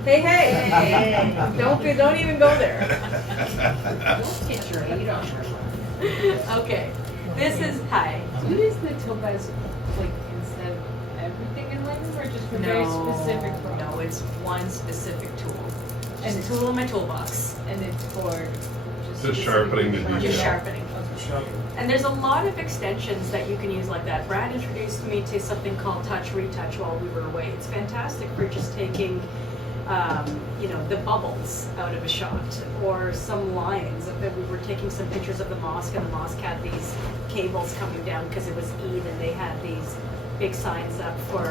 Hey, hey! Don't even go there. Don't get your hate on her. Okay. This is hi. So is the Topaz like instead of everything in Lightroom or just for very specific problems? No, it's one specific tool. And the tool in my toolbox. And it's for Just sharpening the detail. Just sharpening. And there's a lot of extensions that you can use like that. Brad introduced me to something called Touch Retouch while we were away. It's fantastic for just taking, the bubbles out of a shot or some lines. That we were taking some pictures of the mosque, and the mosque had these cables coming down because it was Eid, and they had these big signs up for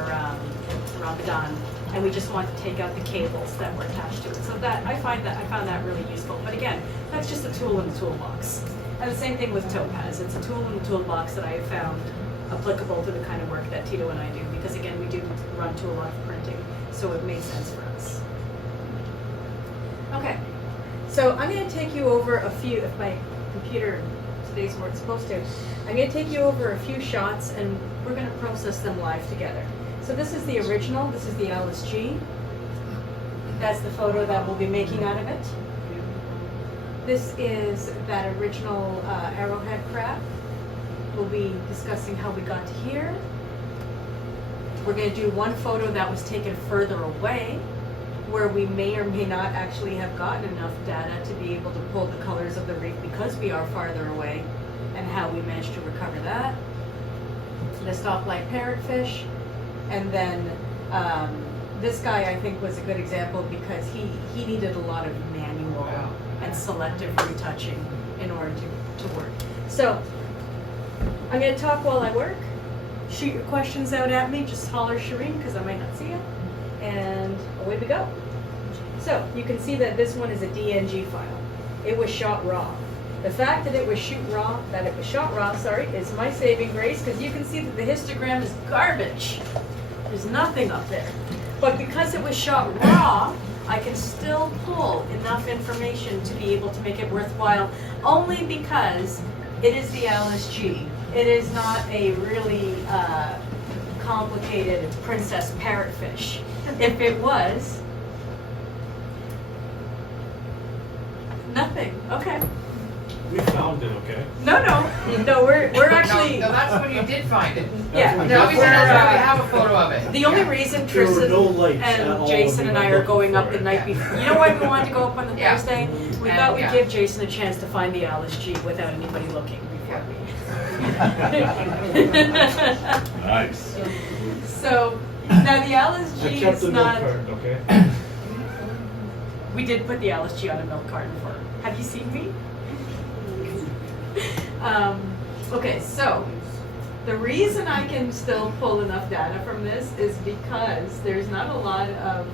Ramadan. And we just wanted to take out the cables that were attached to it. So I found that really useful. But again, that's just a tool in the toolbox. And the same thing with Topaz. It's a tool in the toolbox that I have found applicable to the kind of work that Tito and I do, because again, we do run to a lot of printing, so it makes sense for us. Okay, so I'm going to take you over a few, if my computer stays where it's supposed to, I'm going to take you over a few shots and we're going to process them live together. So this is the original, this is the LSG. That's the photo that we'll be making out of it. This is that original arrowhead crab. We'll be discussing how we got to here. We're going to do one photo that was taken further away, where we may or may not actually have gotten enough data to be able to pull the colors of the reef because we are farther away, and how we managed to recover that. The stoplight parrotfish, and then this guy I think was a good example because he needed a lot of manual and selective retouching in order to work. So I'm going to talk while I work. Shoot your questions out at me. Just holler Shireen because I might not see it. And away we go. So you can see that this one is a DNG file. It was shot raw. The fact that it was shot raw, is my saving grace, because you can see that the histogram is garbage. There's nothing up there. But because it was shot raw, I can still pull enough information to be able to make it worthwhile, only because it is the LSG. It is not a really complicated princess parrotfish. If it was, nothing. Okay. We found it, okay? No, we're actually. No, that's when you did find it. Yeah, no, Obviously, that's why we have a photo of it. The only reason Tristan and Jason and I are going up the night before. You know why we wanted to go up on the Thursday? We thought we'd give Jason a chance to find the LSG without anybody looking before me. Nice. So now the LSG Except is the milk not. carton, okay? We did put the LSG on a milk carton for her. Have you seen me? Okay, so the reason I can still pull enough data from this is because there's not a lot of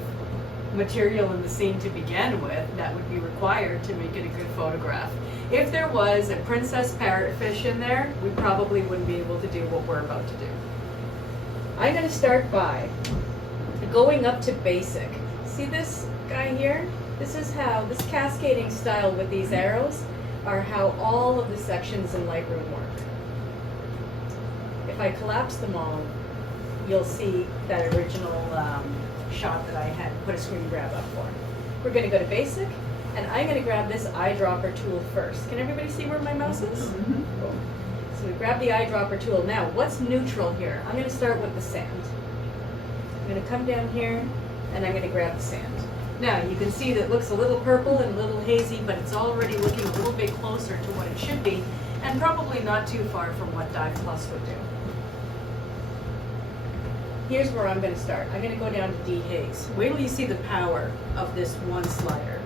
material in the scene to begin with that would be required to make it a good photograph. If there was a princess parrotfish in there, we probably wouldn't be able to do what we're about to do. I'm going to start by going up to basic. See this guy here? This is how, this cascading style with these arrows are how all of the sections in Lightroom work. If I collapse them all, you'll see that original shot that I had put a screen grab up for. We're going to go to basic, and I'm going to grab this eyedropper tool first. Can everybody see where my mouse is? Mm-hmm. Cool. So we grab the eyedropper tool. Now, what's neutral here? I'm going to start with the sand. I'm going to come down here, and I'm going to grab the sand. Now, you can see that it looks a little purple and a little hazy, but it's already looking a little bit closer to what it should be, and probably not too far from what Dye Plus would do. Here's where I'm going to start. I'm going to go down to dehaze. Wait till you see the power of this one slider.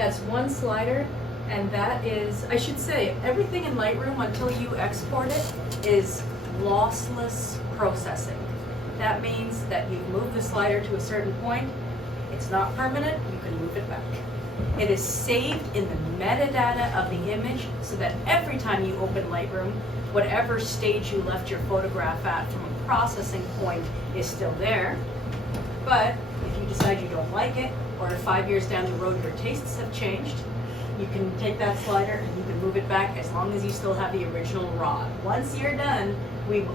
That's one slider, and that is, I should say, everything in Lightroom until you export it is lossless processing. That means that you've moved the slider to a certain point, it's not permanent, you can move it back. It is saved in the metadata of the image so that every time you open Lightroom, whatever stage you left your photograph at from a processing point is still there. But if you decide you don't like it, or if 5 years down the road your tastes have changed, you can take that slider and you can move it back as long as you still have the original RAW. Once you're done, you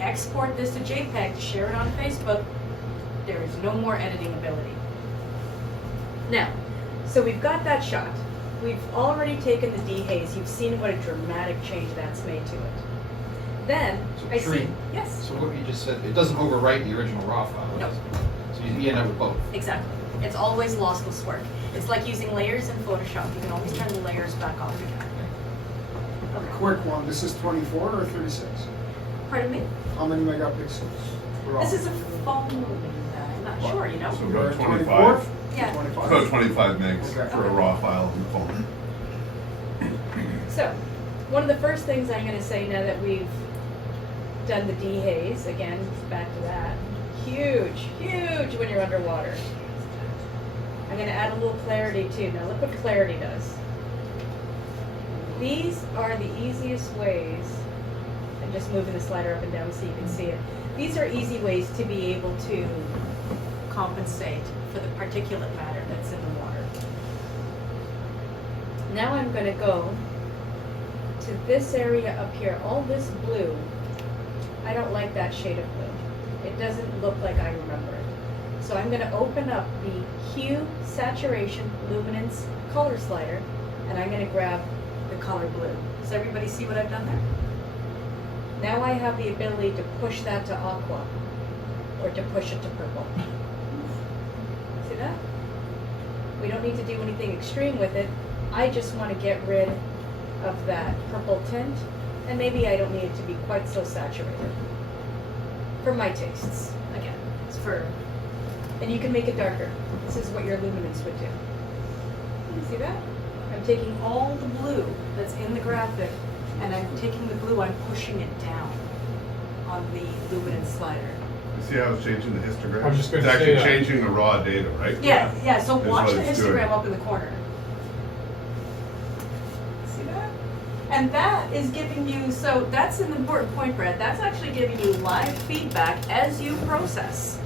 export this to JPEG, share it on Facebook, there is no more editing ability. Now, so we've got that shot. We've already taken the dehaze. You've seen what a dramatic change that's made to it. Then, So, I see, Shireen, yes, So what you just said, it doesn't overwrite the original RAW file. No. does it? So you end up with both. exactly. It's always lossless work. It's like using layers in Photoshop. You can always turn the layers back off again. Okay. Quick one, this is 24 or 36? Pardon me? How many megapixels? This is a phone, I'm not sure, you know? So We're go at 25. Yeah. 25? Go 25 megs Okay. for a raw file on the phone. So, one of the first things I'm going to say now that we've done the dehaze, again, back to that, huge, huge when you're underwater. I'm going to add a little clarity too. Now look what clarity does. These are the easiest ways, I'm just moving the slider up and down so you can see it. These are easy ways to be able to compensate for the particulate matter that's in the water. Now I'm going to go to this area up here, all this blue. I don't like that shade of blue. It doesn't look like I remember it. So I'm going to open up the hue, saturation, luminance, color slider, and I'm going to grab the color blue. Does everybody see what I've done there? Now I have the ability to push that to aqua, or to push it to purple. See that? We don't need to do anything extreme with it. I just want to get rid of that purple tint, and maybe I don't need it to be quite so saturated. For my tastes, again, it's for, and you can make it darker. This is what your luminance would do. You see that? I'm taking all the blue that's in the graphic, and I'm taking the blue, I'm pushing it down on the luminance slider. You see how it's changing the histogram? I'm just gonna It's actually say that. changing the raw data, right? Yeah, yeah, so Is watch what the it's doing. histogram up in the corner. See that? And that is giving you, so that's an important point, Brad. That's actually giving you live feedback as you process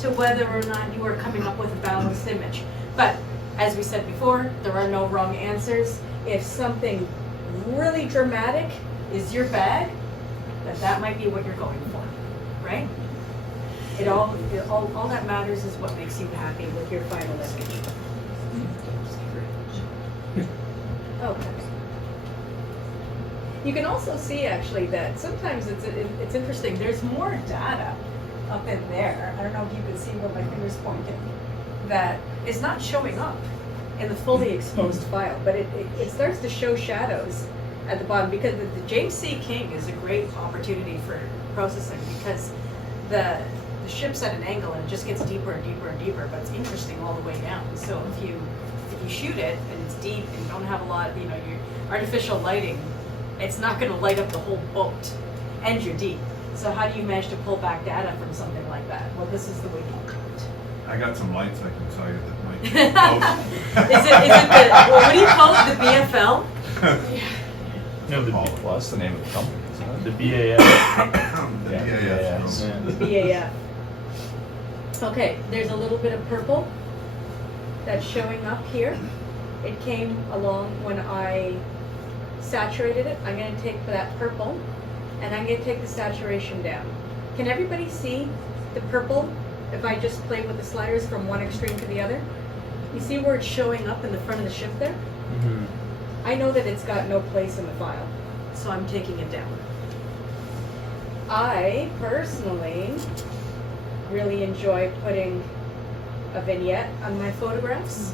to whether or not you are coming up with a balanced image. But as we said before, there are no wrong answers. If something really dramatic is your bag, that might be what you're going for, right? All that matters is what makes you happy with your final image. Okay. You can also see actually that sometimes it's interesting. There's more data up in there. I don't know if you can see where my finger's pointing. That is not showing up in the fully exposed file, but it starts to show shadows at the bottom because the James C. King is a great opportunity for processing because the ship's at an angle and it just gets deeper and deeper and deeper, but it's interesting all the way down. So if you shoot it and it's deep and you don't have a lot, your artificial lighting, it's not going to light up the whole boat, and you're deep. So how do you manage to pull back data from something like that? Well, this is the way you do it. I got some lights I can tell you that might. Is it the, what do you call it, the BFL? No, the, Well, that's the name of the company, isn't it? the BAF. The DAS. Yeah. The BAF. Okay, there's a little bit of purple that's showing up here. It came along when I saturated it. I'm going to take that purple and I'm going to take the saturation down. Can everybody see the purple if I just play with the sliders from one extreme to the other? You see where it's showing up in the front of the ship there? Mm-hmm. I know that it's got no place in the file, so I'm taking it down. I personally really enjoy putting a vignette on my photographs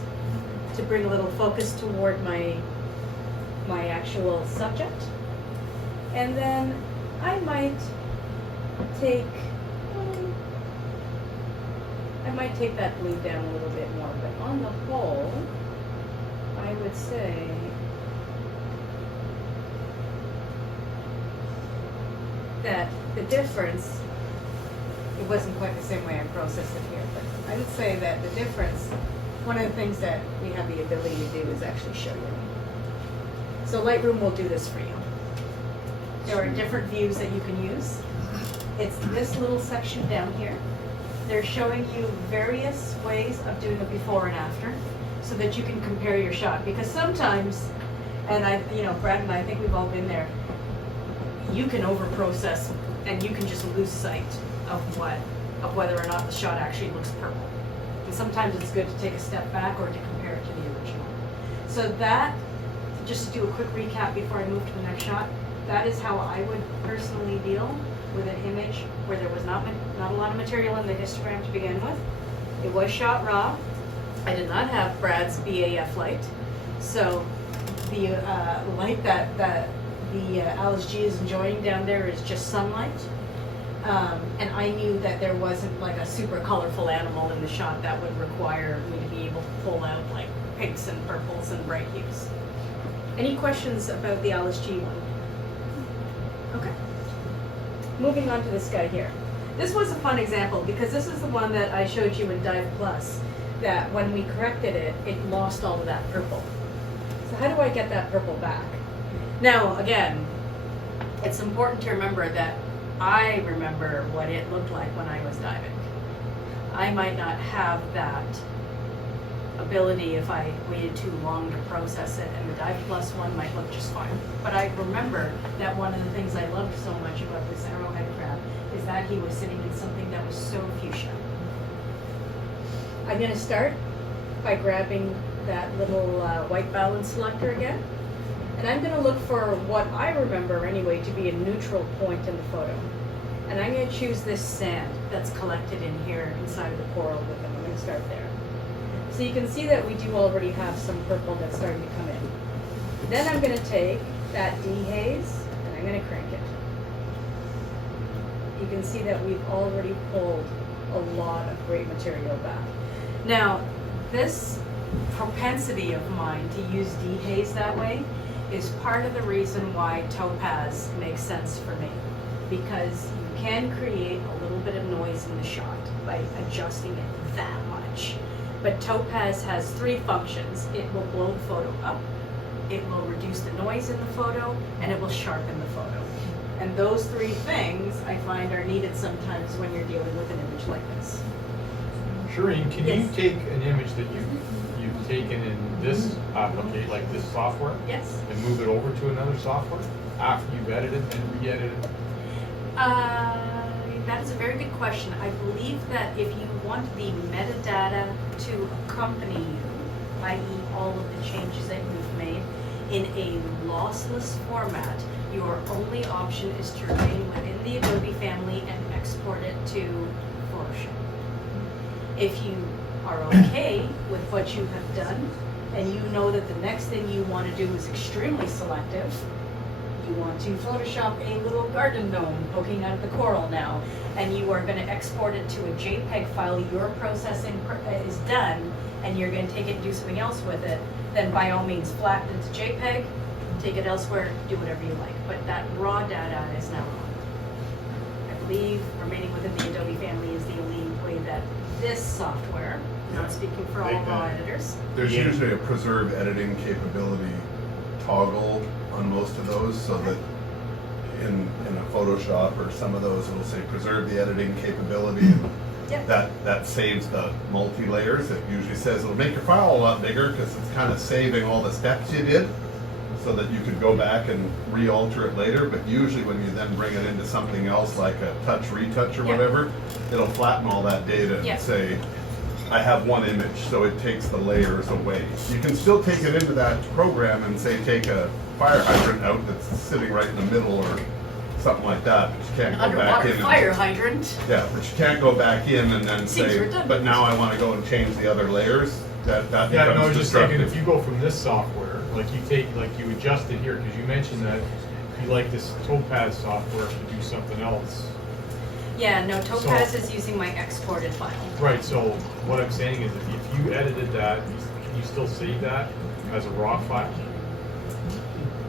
to bring a little focus toward my actual subject. And then I might take that blue down a little bit more, but on the whole, I say that the difference, it wasn't quite the same way I processed it here, but I would say that the difference, one of the things that we have the ability to do is actually show you. So Lightroom will do this for you. There are different views that you can use. It's this little section down here. They're showing you various ways of doing a before and after so that you can compare your shot. Because sometimes, and Brad and I think we've all been there, you can over-process and you can just lose sight of whether or not the shot actually looks purple. And sometimes it's good to take a step back or to compare it to the original. So that, just to do a quick recap before I move to the next shot, that is how I would personally deal with an image where there was not a lot of material in the histogram to begin with. It was shot raw. I did not have Brad's BAF light, so the light that the Alice G is enjoying down there is just sunlight. And I knew that there wasn't like a super colorful animal in the shot that would require me to be able to pull out like pinks and purples and bright hues. Any questions about the Alice G one? Okay. Moving on to this guy here. This was a fun example because this is the one that I showed you in Dive Plus, that when we corrected it, it lost all of that purple. So how do I get that purple back? Now, again, it's important to remember that I remember what it looked like when I was diving. I might not have that ability if I waited too long to process it, and the Dive Plus one might look just fine. But I remember that one of the things I loved so much about this arrowhead crab is that he was sitting in something that was so fuchsia. I'm going to start by grabbing that little white balance selector again, and I'm going to look for what I remember anyway to be a neutral point in the photo. And I'm going to choose this sand that's collected in here inside of the coral with them. I'm going to start there. So you can see that we do already have some purple that's starting to come in. Then I'm going to take that dehaze and I'm going to crank it. You can see that we've already pulled a lot of great material back. Now, this propensity of mine to use dehaze that way is part of the reason why topaz makes sense for me, because you can create a little bit of noise in the shot by adjusting it that much. But topaz has three functions. It will blow the photo up, it will reduce the noise in the photo, and it will sharpen the photo. And those three things I find are needed sometimes when you're dealing with an image like this. Shireen, can Yes. you take an image that you've taken in this application, like this software, Yes? and move it over to another software after you've edited and re-edited? That is a very good question. I believe that if you want the metadata to accompany you, i.e. all of the changes that you've made, in a lossless format, your only option is to remain within the Adobe family and export it to Photoshop. If you are okay with what you have done, and you know that the next thing you want to do is extremely selective, you want to Photoshop a little garden gnome poking out of the coral now, and you are going to export it to a JPEG file, your processing is done, and you're going to take it and do something else with it, then by all means flatten it to JPEG, take it elsewhere, do whatever you like. But that raw data is now on. I believe remaining within the Adobe family is the only way that this software, not speaking for all raw editors. There's usually a preserve editing capability toggle on most of those, so that in a Photoshop or some of those it'll say preserve the editing capability, and Yep. that saves the multi-layers. It usually says it'll make your file a lot bigger because it's kind of saving all the steps you did so that you could go back and re-alter it later. But usually when you then bring it into something else like a touch retouch or Yep. whatever, it'll flatten all that data Yep. and say, I have one image, so it takes the layers away. You can still take it into that program and say take a fire hydrant out that's sitting right in the middle or something like that, but you can't go back Underwater in. fire hydrant. Yeah, but you can't go back in and then Seems say, redundant. but now I want to go and change the other layers. That Yeah, no, I becomes was just thinking, destructive. if you go from this software, like you adjust it here, because you mentioned that you like this Topaz software to do something else. Yeah, no, Topaz is using my exported file. Right, so what I'm saying is if you edited that, can you still save that as a raw file?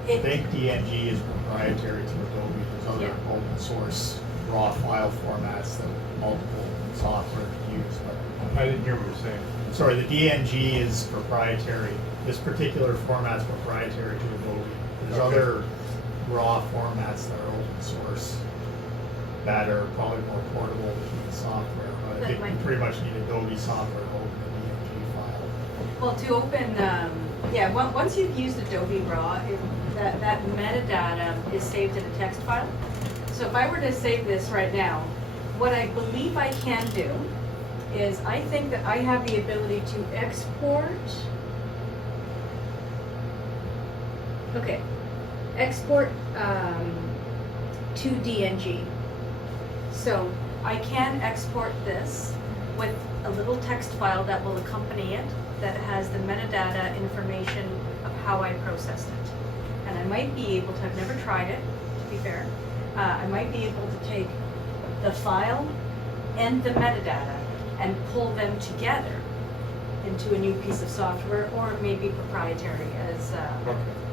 I think DNG is proprietary to Adobe. There's other open source raw file formats that multiple software can use. But I didn't hear what you were saying. sorry, the DNG is proprietary. This particular format's proprietary to Adobe. There's Okay. other raw formats that are open source that are probably more portable between software. But I That think might you be. pretty much need Adobe software to open the DNG file. Well, to open, once you've used Adobe Raw, that metadata is saved in a text file. So if I were to save this right now, what I believe I can do is I think that I have the ability to export. Okay, export to DNG. So I can export this with a little text file that will accompany it that has the metadata information of how I processed it. And I might be able to, I've never tried it, to be fair, I might be able to take the file and the metadata and pull them together into a new piece of software, or maybe proprietary, as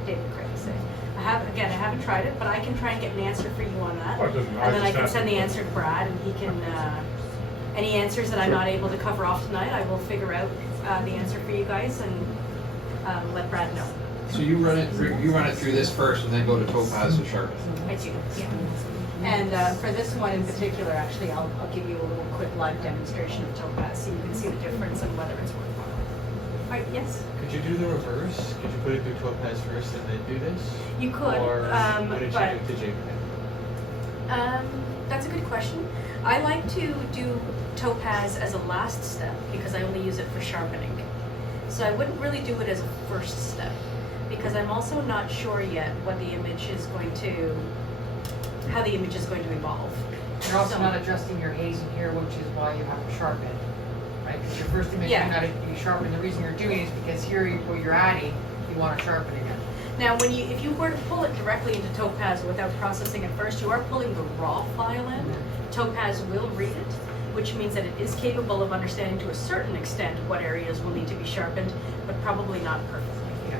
David Craig is saying. I haven't tried it, but I can try and get an answer for you on that. Oh, it doesn't- And then I just can asked send the you. answer to Brad, and he can, any answers that I'm Sure. not able to cover off tonight, I will figure out the answer for you guys and let Brad know. So you run it through this first and then go to Topaz to sharpen. I do, yeah. And for this one in particular, actually, I'll give you a little quick live demonstration of Topaz so you can see the difference and whether it's worthwhile. All right, yes? Could you do the reverse? Could you put it through Topaz first and then do this? You could, Or would it but change it to JPEG? that's a good question. I like to do Topaz as a last step because I only use it for sharpening. So I wouldn't really do it as a first step because I'm also not sure yet what the image is going to, how the image is going to evolve. You're also So- not adjusting your hazing here, which is why you have to sharpen, right? Because your first image Yeah. might not be sharpened. The reason you're doing it is because here, where you're adding, you want to sharpen again. Now, if you were to pull it directly into Topaz without processing it first, you are pulling the raw file in. Topaz will read it, which means that it is capable of understanding to a certain extent what areas will need to be sharpened, but probably not perfectly. Yeah.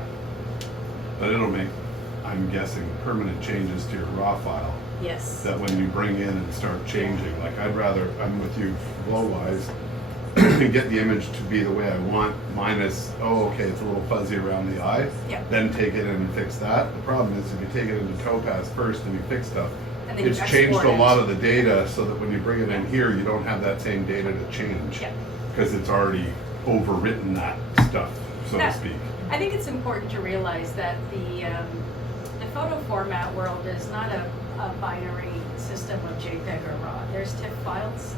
But it'll make, I'm guessing, permanent changes to your raw file Yes. that when you bring in and start changing, like I'm with you flow-wise, get the image to be the way I want, minus, okay, it's a little fuzzy around the eye, Yeah. then take it in and fix that. The problem is if you take it into Topaz first and you fix stuff, And then you it's changed export a it. lot of the data so that when you bring it in here, you don't have that same data to change. Yeah. Because it's already overwritten that stuff, so Now, to speak. I think it's important to realize that the photo format world is not a binary system of JPEG or RAW. There's TIFF files,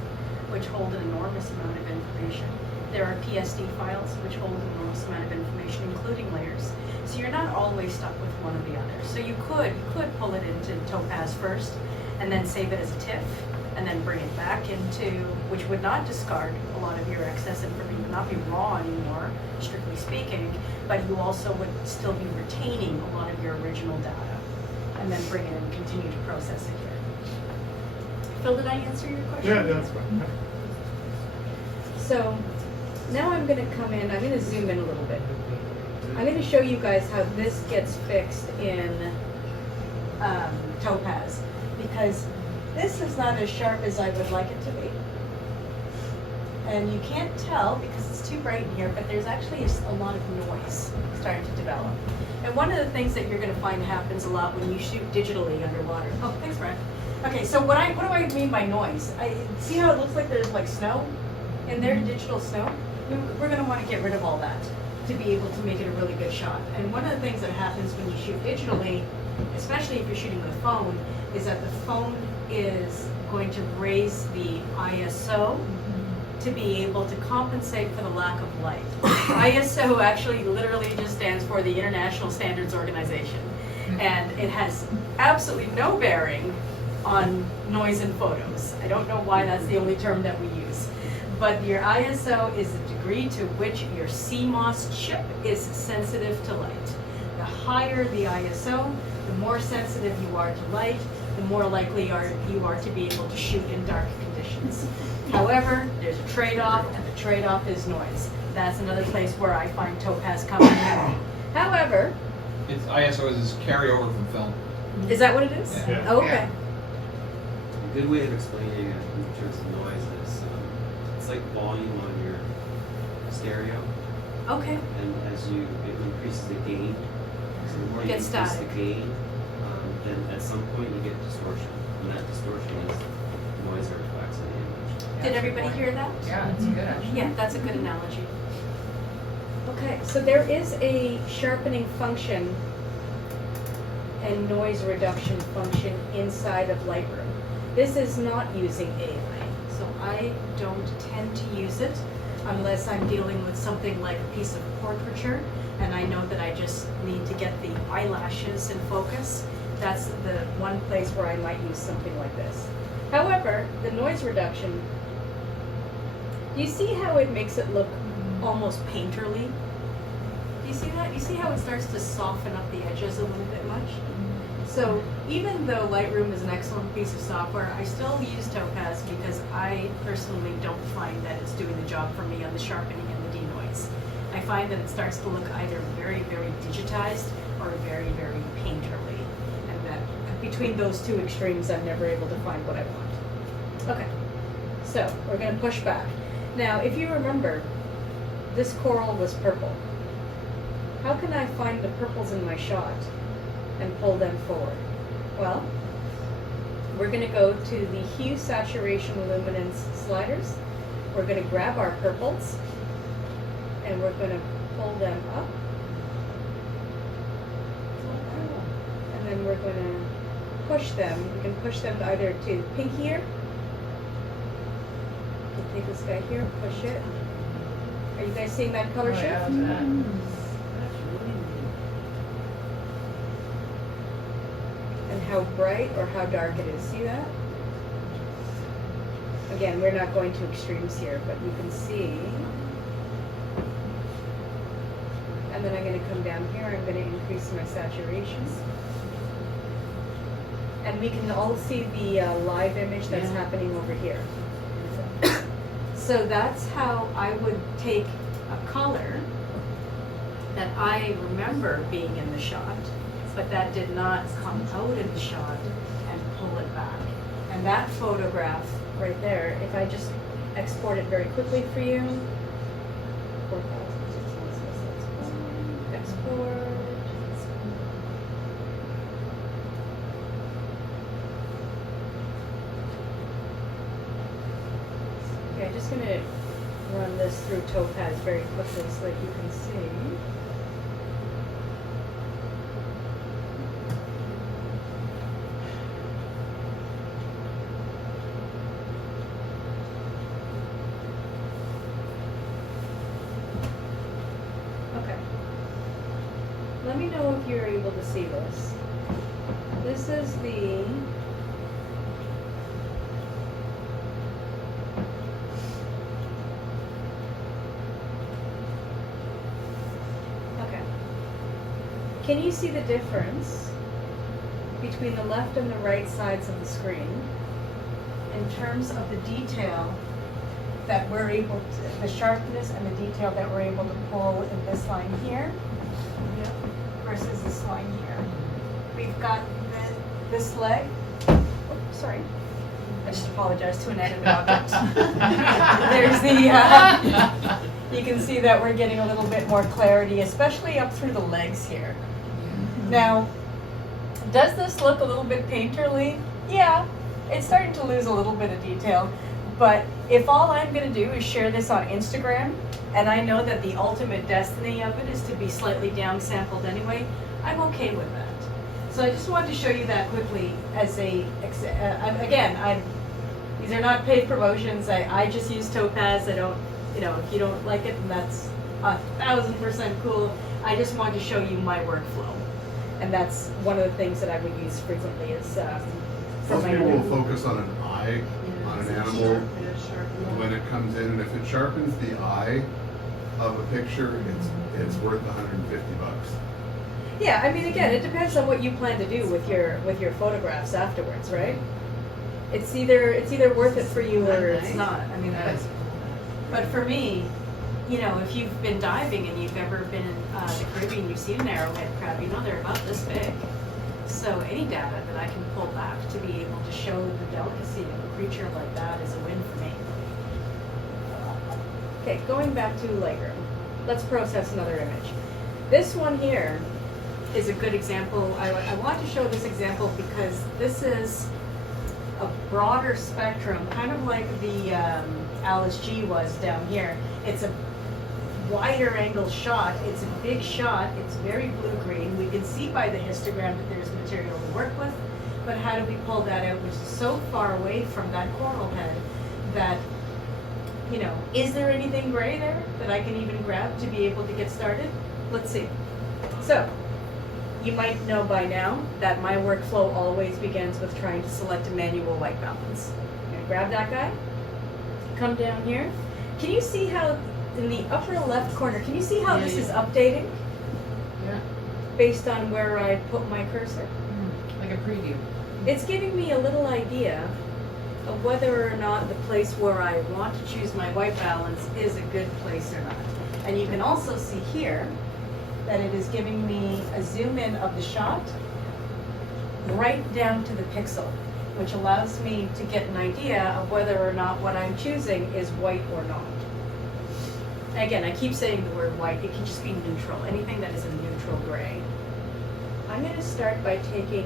which hold an enormous amount of information. There are PSD files, which hold an enormous amount of information, including layers. So you're not always stuck with one or the other. So you could pull it into Topaz first, and then save it as a TIFF, and then bring it back into, which would not discard a lot of your excess information, would not be raw anymore, strictly speaking, but you also would still be retaining a lot of your original data, and then bring it in and continue to process it here. Phil, did I answer your question? Yeah, that's fine. So now I'm going to come in, I'm going to zoom in a little bit. I'm going to show you guys how this gets fixed in Topaz, because this is not as sharp as I would like it to be. And you can't tell because it's too bright in here, but there's actually a lot of noise starting to develop. And one of the things that you're going to find happens a lot when you shoot digitally underwater. Oh, thanks, Brad. Okay, so what do I mean by noise? See how it looks like there's like snow in there, digital snow? We're going to want to get rid of all that to be able to make it a really good shot. And one of the things that happens when you shoot digitally, especially if you're shooting with a phone, is that the phone is going to raise the ISO to be able to compensate for the lack of light. ISO actually literally just stands for the International Standards Organization. And it has absolutely no bearing on noise in photos. I don't know why that's the only term that we use. But your ISO is the degree to which your CMOS chip is sensitive to light. The higher the ISO, the more sensitive you are to light, the more likely you are to be able to shoot in dark conditions. However, there's a trade-off, and the trade-off is noise. that's another place where I find Topaz coming in. However, It's ISO is carryover from film. is that what it is? Yeah. Oh, okay. A good way of explaining it in terms of noise is it's like volume on your stereo, Okay. and as it increases the gain, so the more you Get increase static. the gain, then at some point you get distortion, and that distortion is noise artifacts in the image. Did everybody hear that? Yeah, that's good actually. Yeah, that's a good analogy. Okay, so there is a sharpening function and noise reduction function inside of Lightroom. This is not using AI, so I don't tend to use it unless I'm dealing with something like a piece of portraiture and I know that I just need to get the eyelashes in focus. That's the one place where I might use something like this. However, the noise reduction, do you see how it makes it look almost painterly? Do you see that? You see how it starts to soften up the edges a little bit much? So even though Lightroom is an excellent piece of software, I still use Topaz because I personally don't find that it's doing the job for me on the sharpening and the denoise. I find that it starts to look either very, very digitized or very, very painterly. And that between those two extremes, I'm never able to find what I want. Okay, so we're gonna push back. Now, if you remember, this coral was purple. How can I find the purples in my shot and pull them forward? Well, we're going to go to the hue, saturation, luminance sliders. We're going to grab our purples and we're going to pull them up. And then we're going to push them. We can push them either to pinkier. We'll take this guy here, push it. Are you guys seeing that color shift? And how bright or how dark it is. See that? Again, we're not going to extremes here, but you can see. And then I'm going to come down here, I'm going to increase my saturation. And we can all see the live image that's happening over here. So that's how I would take a color that I remember being in the shot, but that did not come out in the shot, and pull it back. And that photograph right there, if I just export it very quickly for you, export. Okay, I'm just gonna run this through Topaz very quickly so that you can see. Let me know if you're able to see this. This is the okay. Can you see the difference between the left and the right sides of the screen in terms of the detail that we're able to, the sharpness and the detail that we're able to pull in this line here? Versus this line here. We've got this leg. Oh, sorry. I just apologize to an edited object. There's the, you can see that we're getting a little bit more clarity, especially up through the legs here. Now, does this look a little bit painterly? Yeah, it's starting to lose a little bit of detail. But if all I'm going to do is share this on Instagram, and I know that the ultimate destiny of it is to be slightly downsampled anyway, I'm okay with that. So I just wanted to show you that quickly as a, again, these are not paid promotions. I just use Topaz. I don't, if you don't like it, then that's 1,000% cool. I just wanted to show you my workflow. And that's one of the things that I would use frequently is for Most my people will work. focus on an eye, on an animal, when it comes in, and if it sharpens the eye of a picture, it's worth $150. Yeah, I mean, again, it depends on what you plan to do with your photographs afterwards, right? It's either worth it for you or it's not. I mean, but for me, you know, if you've been diving and you've ever been in the Caribbean, you've seen an arrowhead crab, you know they're about this big. So any data that I can pull back to be able to show the delicacy of a creature like that is a win for me. Okay, going back to Lightroom, let's process another image. This one here is a good example. I want to show this example because this is a broader spectrum, kind of like the Alice G was down here. It's a wider angle shot, it's a big shot, it's very blue-green. We can see by the histogram that there's material to work with, but how do we pull that out, which is so far away from that coral head that, you know, is there anything gray there that I can even grab to be able to get started? Let's see. So, you might know by now that my workflow always begins with trying to select a manual white balance. I'm gonna grab that guy, come down here. Can you see how in the upper left corner, can you see how this is updating? Yeah. Based on where I put my cursor? Like a preview. It's giving me a little idea of whether or not the place where I want to choose my white balance is a good place or not. And you can also see here that it is giving me a zoom in of the shot right down to the pixel, which allows me to get an idea of whether or not what I'm choosing is white or not. Again, I keep saying the word white, it can just be neutral, anything that is a neutral gray. I'm gonna start by taking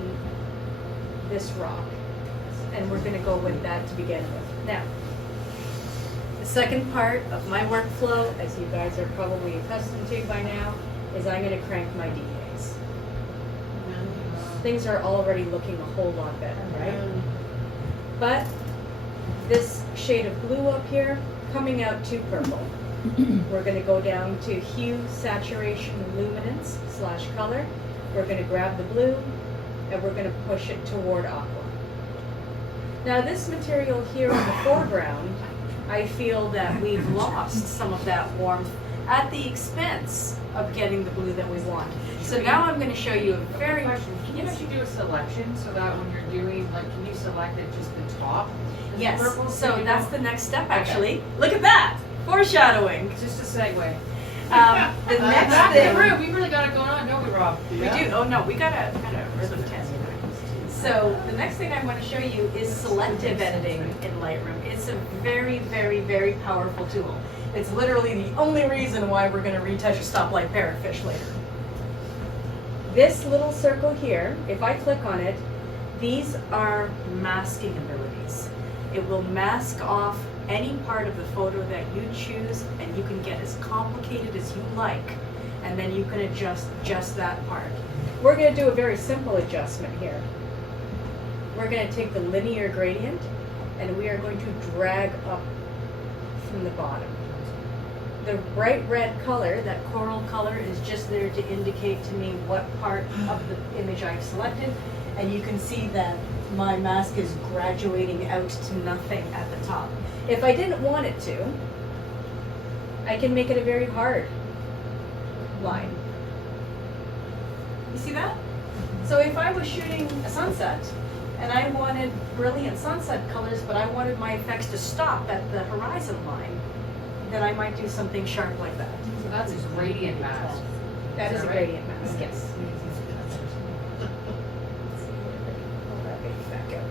this rock, and we're gonna go with that to begin with. Now, the second part of my workflow, as you guys are probably accustomed to by now, is I'm gonna crank my DAs. Things are already looking a whole lot better, right? But this shade of blue up here, coming out too purple. We're going to go down to hue, saturation, luminance / color. We're going to grab the blue and we're going to push it toward aqua. Now this material here in the foreground, I feel that we've lost some of that warmth at the expense of getting the blue that we want. So now I'm going to show you a very... Can you actually do a selection so that when you're doing, like, can you select it just the top? Yes, Purple, so that's the next step actually. Look at that! Foreshadowing. Just a segue. The next Back thing... in the room, we really got it going on, don't we, Rob? We do. Oh no, we got a kind of rhythm test. So the next thing I want to show you is selective editing in Lightroom. It's a very, very, very powerful tool. It's literally the only reason why we're going to retouch a stoplight parrotfish later. This little circle here, if I click on it, these are masking abilities. It will mask off any part of the photo that you choose, and you can get as complicated as you like, and then you can adjust just that part. We're going to do a very simple adjustment here. We're going to take the linear gradient, and we are going to drag up from the bottom. The bright red color, that coral color, is just there to indicate to me what part of the image I've selected, and you can see that my mask is graduating out to nothing at the top. If I didn't want it to, I can make it a very hard line. You see that? So if I was shooting a sunset, and I wanted brilliant sunset colors, but I wanted my effects to stop at the horizon line, then I might do something sharp like that. So that's a gradient mask. That is a right? gradient mask, yes. Pull that baby back out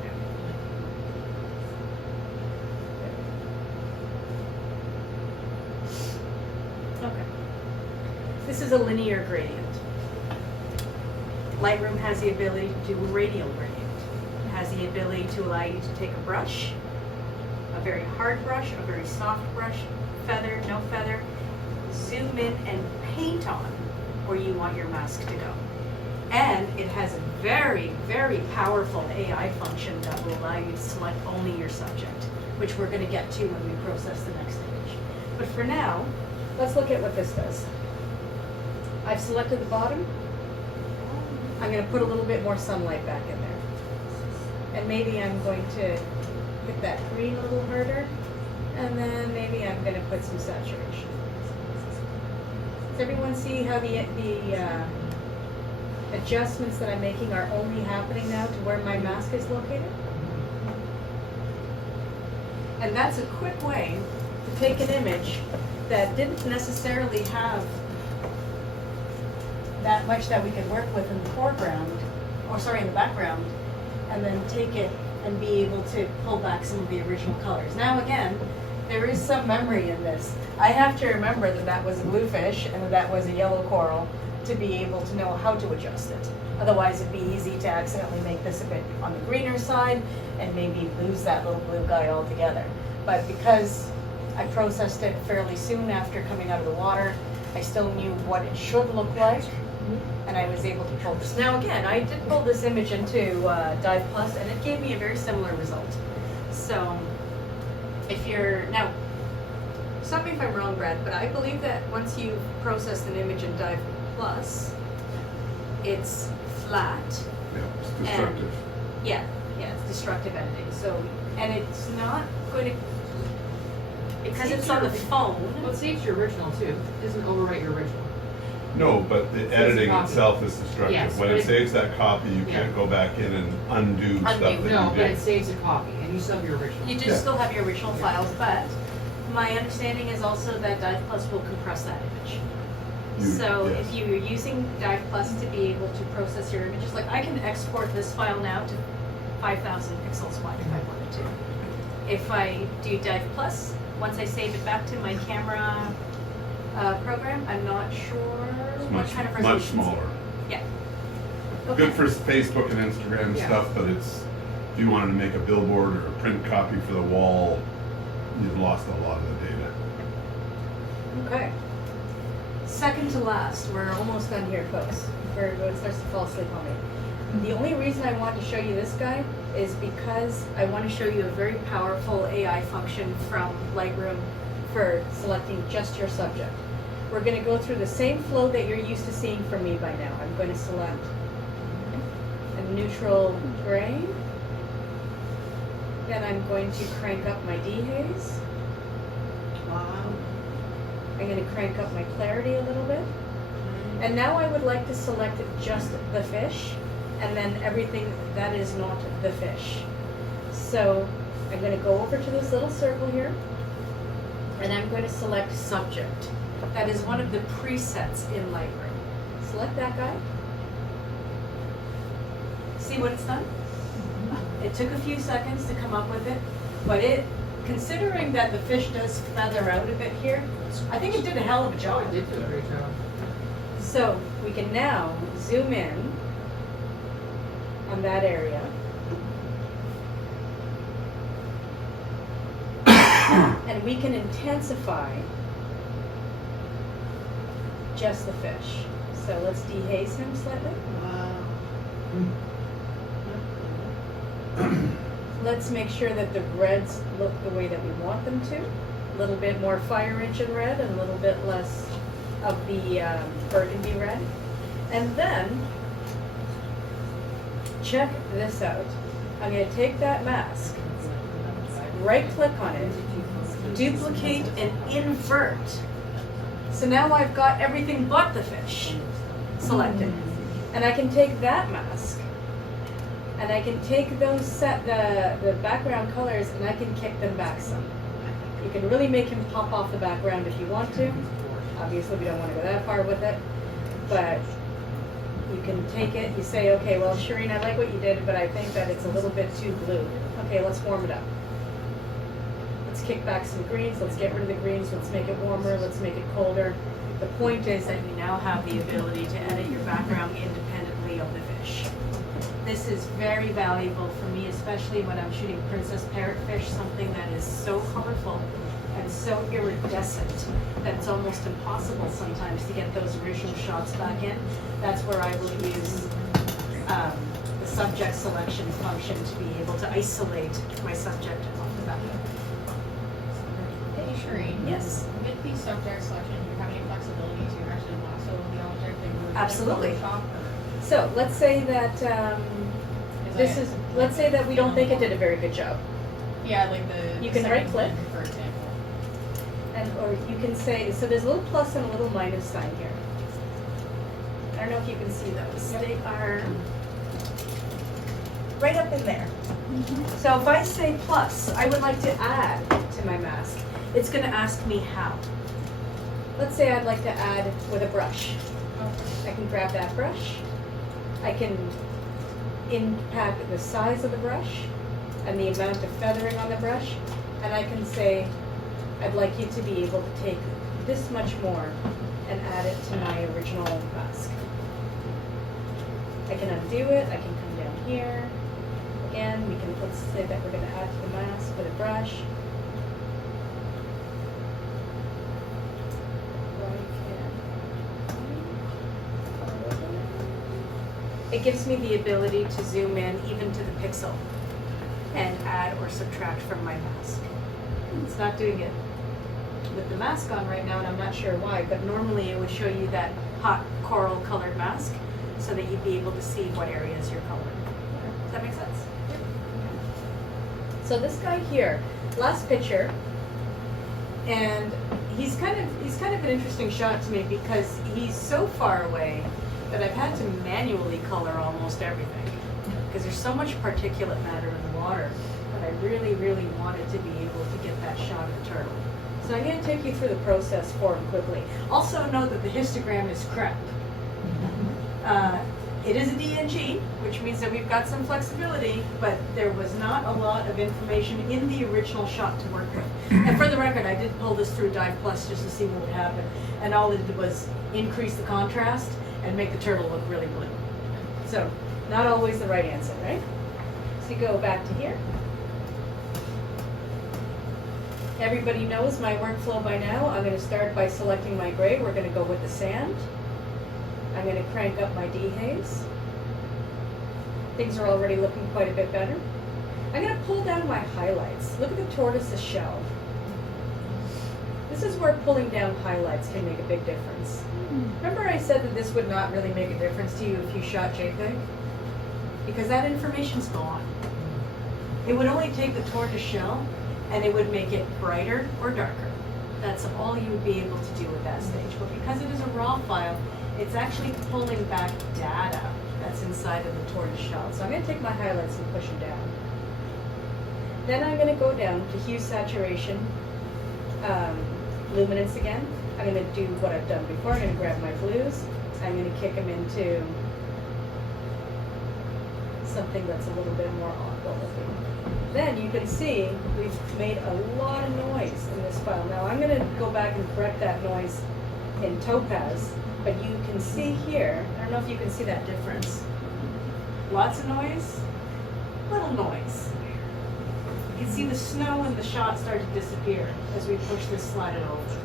now. Okay. This is a linear gradient. Lightroom has the ability to do a radial gradient. It has the ability to allow you to take a brush, a very hard brush, a very soft brush, feather, no feather, zoom in and paint on where you want your mask to go. And it has a very, very powerful AI function that will allow you to select only your subject, which we're going to get to when we process the next image. But for now, let's look at what this does. I've selected the bottom. I'm going to put a little bit more sunlight back in there. And maybe I'm going to hit that green a little harder. And then maybe I'm going to put some saturation. Does everyone see how the adjustments that I'm making are only happening now to where my mask is located? And that's a quick way to take an image that didn't necessarily have that much that we could work with in the foreground, or sorry, in the background, and then take it and be able to pull back some of the original colors. Now again, there is some memory in this. I have to remember that that was a bluefish and that that was a yellow coral to be able to know how to adjust it. Otherwise it'd be easy to accidentally make this a bit on the greener side and maybe lose that little blue guy altogether. But because I processed it fairly soon after coming out of the water, I still knew what it should look like, and I was able to pull this. Now again, I did pull this image into Dive Plus, and it gave me a very similar result. So, if you're, now, stop me if I'm wrong, Brad, but I believe that once you've processed an image in Dive Plus, it's flat. Yeah, it's destructive. Yeah, it's destructive editing. So, and it's not going to, because it's on the phone. Well, it saves your original too. It doesn't overwrite your original. No, but the editing copy. itself is destructive. Yes, When but it it- saves that copy, you Yeah. can't go back in and undo stuff that Undo. No, you but did. it saves a copy, and you still have your original. You do Yeah. still have your original files, but my understanding is also that Dive Plus will compress that image. So yes. if you're using Dive Plus to be able to process your images, like I can export this file now to 5,000 pixels wide if I wanted to. If I do Dive Plus, once I save it back to my camera program, I'm not sure It's what much, kind of much resolution. smaller. Yeah. Good for Facebook and Instagram Yeah. stuff, but it's, if you wanted to make a billboard or a print copy for the wall, you've lost a lot of the data. Okay. Second to last, we're almost done here, folks, before everyone starts to fall asleep on me. The only reason I want to show you this guy is because I want to show you a very powerful AI function from Lightroom for selecting just your subject. We're going to go through the same flow that you're used to seeing from me by now. I'm going to select a neutral gray. Then I'm going to crank up my dehaze. Wow. I'm going to crank up my clarity a little bit. And now I would like to select just the fish and then everything that is not the fish. So I'm going to go over to this little circle here and I'm going to select subject. That is one of the presets in Lightroom. Select that guy. See what it's done? It took a few seconds to come up with it, but considering that the fish does feather out a bit here, I think it did a hell of a Oh, job. it did do a great job. So we can now zoom in on that area. And we can intensify just the fish. So let's dehaze him slightly. Wow. Let's make sure that the reds look the way that we want them to. A little bit more fire engine red and a little bit less of the burgundy red. And then, check this out. I'm going to take that mask, right click on it, duplicate and invert. So now I've got everything but the fish selected. And I can take that mask and I can take those the background colors and I can kick them back some. You can really make him pop off the background if you want to. Obviously we don't want to go that far with it, but you can take it, you say, okay, well Shireen, I like what you did, but I think that it's a little bit too blue. Okay, let's warm it up. Let's kick back some greens, let's get rid of the greens, let's make it warmer, let's make it colder. The point is that you now have the ability to edit your background independently of the fish. This is very valuable for me, especially when I'm shooting princess parrotfish, something that is so colorful and so iridescent that it's almost impossible sometimes to get those original shots back in. That's where I will use the subject selection function to be able to isolate my subject off the background. Hey Shireen. Yes. With the subject selection, do you have any flexibility to actually lasso the object and move it Absolutely. to Photoshop? So let's say that let's say that we don't think it did a very good job. Yeah, like the You can second right click. one, for example. And, or you can say, so there's a little plus and a little minus sign here. I don't know if you can see those. They are right up in there. So if I say plus, I would like to add to my mask. It's going to ask me how. let's say I'd like to add with a brush. I can grab that brush. I can impact the size of the brush and the amount of feathering on the brush, and I can say, I'd like you to be able to take this much more and add it to my original mask. I can undo it, I can come down here. Again, let's say that we're going to add to the mask with a brush. It gives me the ability to zoom in even to the pixel and add or subtract from my mask. It's not doing it with the mask on right now, and I'm not sure why, but normally it would show you that hot coral colored mask so that you'd be able to see what areas you're coloring. Does that make sense? So this guy here, last picture, and he's kind of an interesting shot to me because he's so far away that I've had to manually color almost everything because there's so much particulate matter in the water that I really, really wanted to be able to get that shot of the turtle. So I'm going to take you through the process for him quickly. Also note that the histogram is crap. It is a DNG, which means that we've got some flexibility, but there was not a lot of information in the original shot to work with. And for the record, I did pull this through Dive Plus just to see what would happen. And all it did was increase the contrast and make the turtle look really blue. So, not always the right answer, right? So you go back to here. Everybody knows my workflow by now. I'm going to start by selecting my gray. We're going to go with the sand. I'm going to crank up my dehaze. Things are already looking quite a bit better. I'm going to pull down my highlights. Look at the tortoise's shell. This is where pulling down highlights can make a big difference. Remember I said that this would not really make a difference to you if you shot JPEG? Because that information's gone. It would only take the tortoise shell and it would make it brighter or darker. That's all you would be able to do at that stage. But because it is a raw file, it's actually pulling back data that's inside of the tortoise shell. So I'm going to take my highlights and push them down. Then I'm going to go down to hue, saturation, luminance again. I'm going to do what I've done before. I'm going to grab my blues. I'm going to kick them into something that's a little bit more aqua looking. Then you can see we've made a lot of noise in this file. Now I'm going to go back and correct that noise in Topaz, but you can see here, I don't know if you can see that difference. Lots of noise, little noise. You can see the snow and the shot start to disappear as we push this slider over.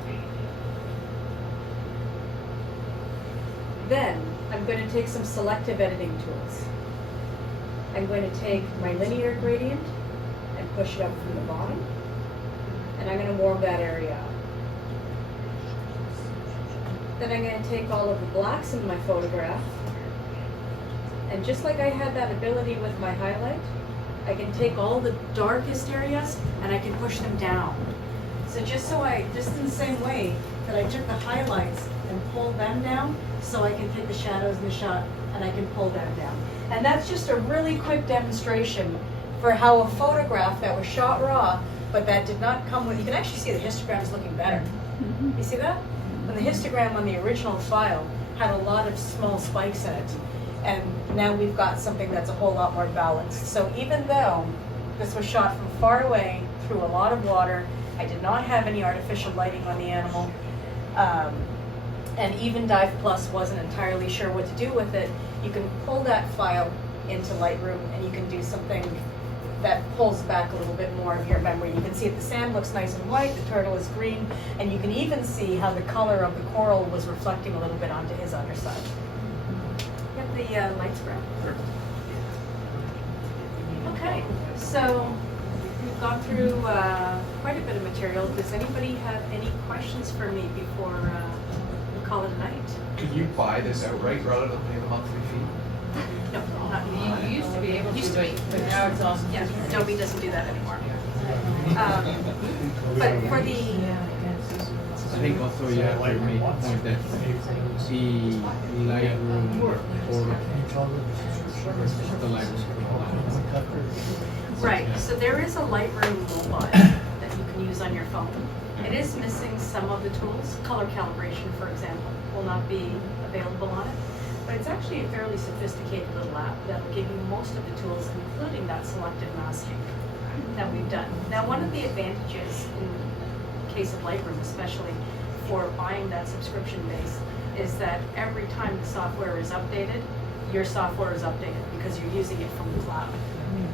Then I'm going to take some selective editing tools. I'm going to take my linear gradient and push it up from the bottom, and I'm going to warm that area up. Then I'm going to take all of the blacks in my photograph, and just like I had that ability with my highlight, I can take all the darkest areas and I can push them down. So just in the same way that I took the highlights and pulled them down, so I can take the shadows in the shot and I can pull them down. And that's just a really quick demonstration for how a photograph that was shot raw, but that did not come with, you can actually see the histogram is looking better. You see that? When the histogram on the original file had a lot of small spikes in it, and now we've got something that's a whole lot more balanced. So even though this was shot from far away through a lot of water, I did not have any artificial lighting on the animal, and even Dive Plus wasn't entirely sure what to do with it, you can pull that file into Lightroom and you can do something that pulls back a little bit more of your memory. You can see that the sand looks nice and white, the turtle is green, and you can even see how the color of the coral was reflecting a little bit onto his underside. You have the light spread? Sure. Okay, so we've gone through quite a bit of material. Does anybody have any questions for me before we call it a night? Can you buy this outright rather than pay the monthly fee? No, not anymore. You used to be able Used to, to be. but now it's all. Yeah, Adobe doesn't do that anymore. But for the I think also you have to make the point that the Lightroom or the Lightroom. right, so there is a Lightroom mobile that you can use on your phone. It is missing some of the tools. Color calibration, for example, will not be available on it. But it's actually a fairly sophisticated little app that'll give you most of the tools, including that selective masking that we've done. Now, one of the advantages in case of Lightroom, especially for buying that subscription base, is that every time the software is updated, your software is updated because you're using it from the cloud.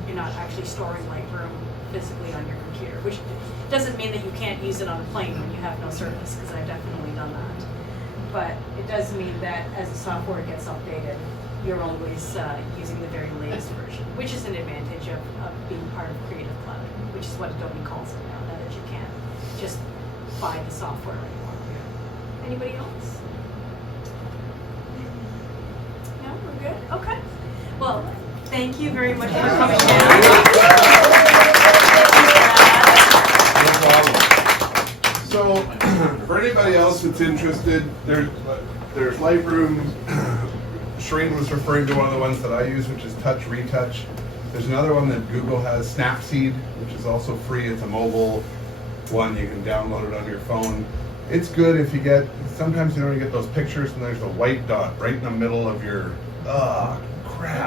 You're not actually storing Lightroom physically on your computer, which doesn't mean that you can't use it on a plane when you have no service, because I've definitely done that. But it does mean that as the software gets updated, you're always using the very latest version, which is an advantage of being part of Creative Cloud, which is what Adobe calls it now, that you can't just buy the software anymore. Anybody else? No, we're good? Okay. Well, thank you very much for coming down. So, for anybody else that's interested, there's Lightroom. Shireen was referring to one of the ones that I use, which is Touch Retouch. There's another one that Google has, Snapseed, which is also free. It's a mobile one. You can download it on your phone. It's good if you get, sometimes you don't get those pictures and there's a white dot right in the middle of your, crap.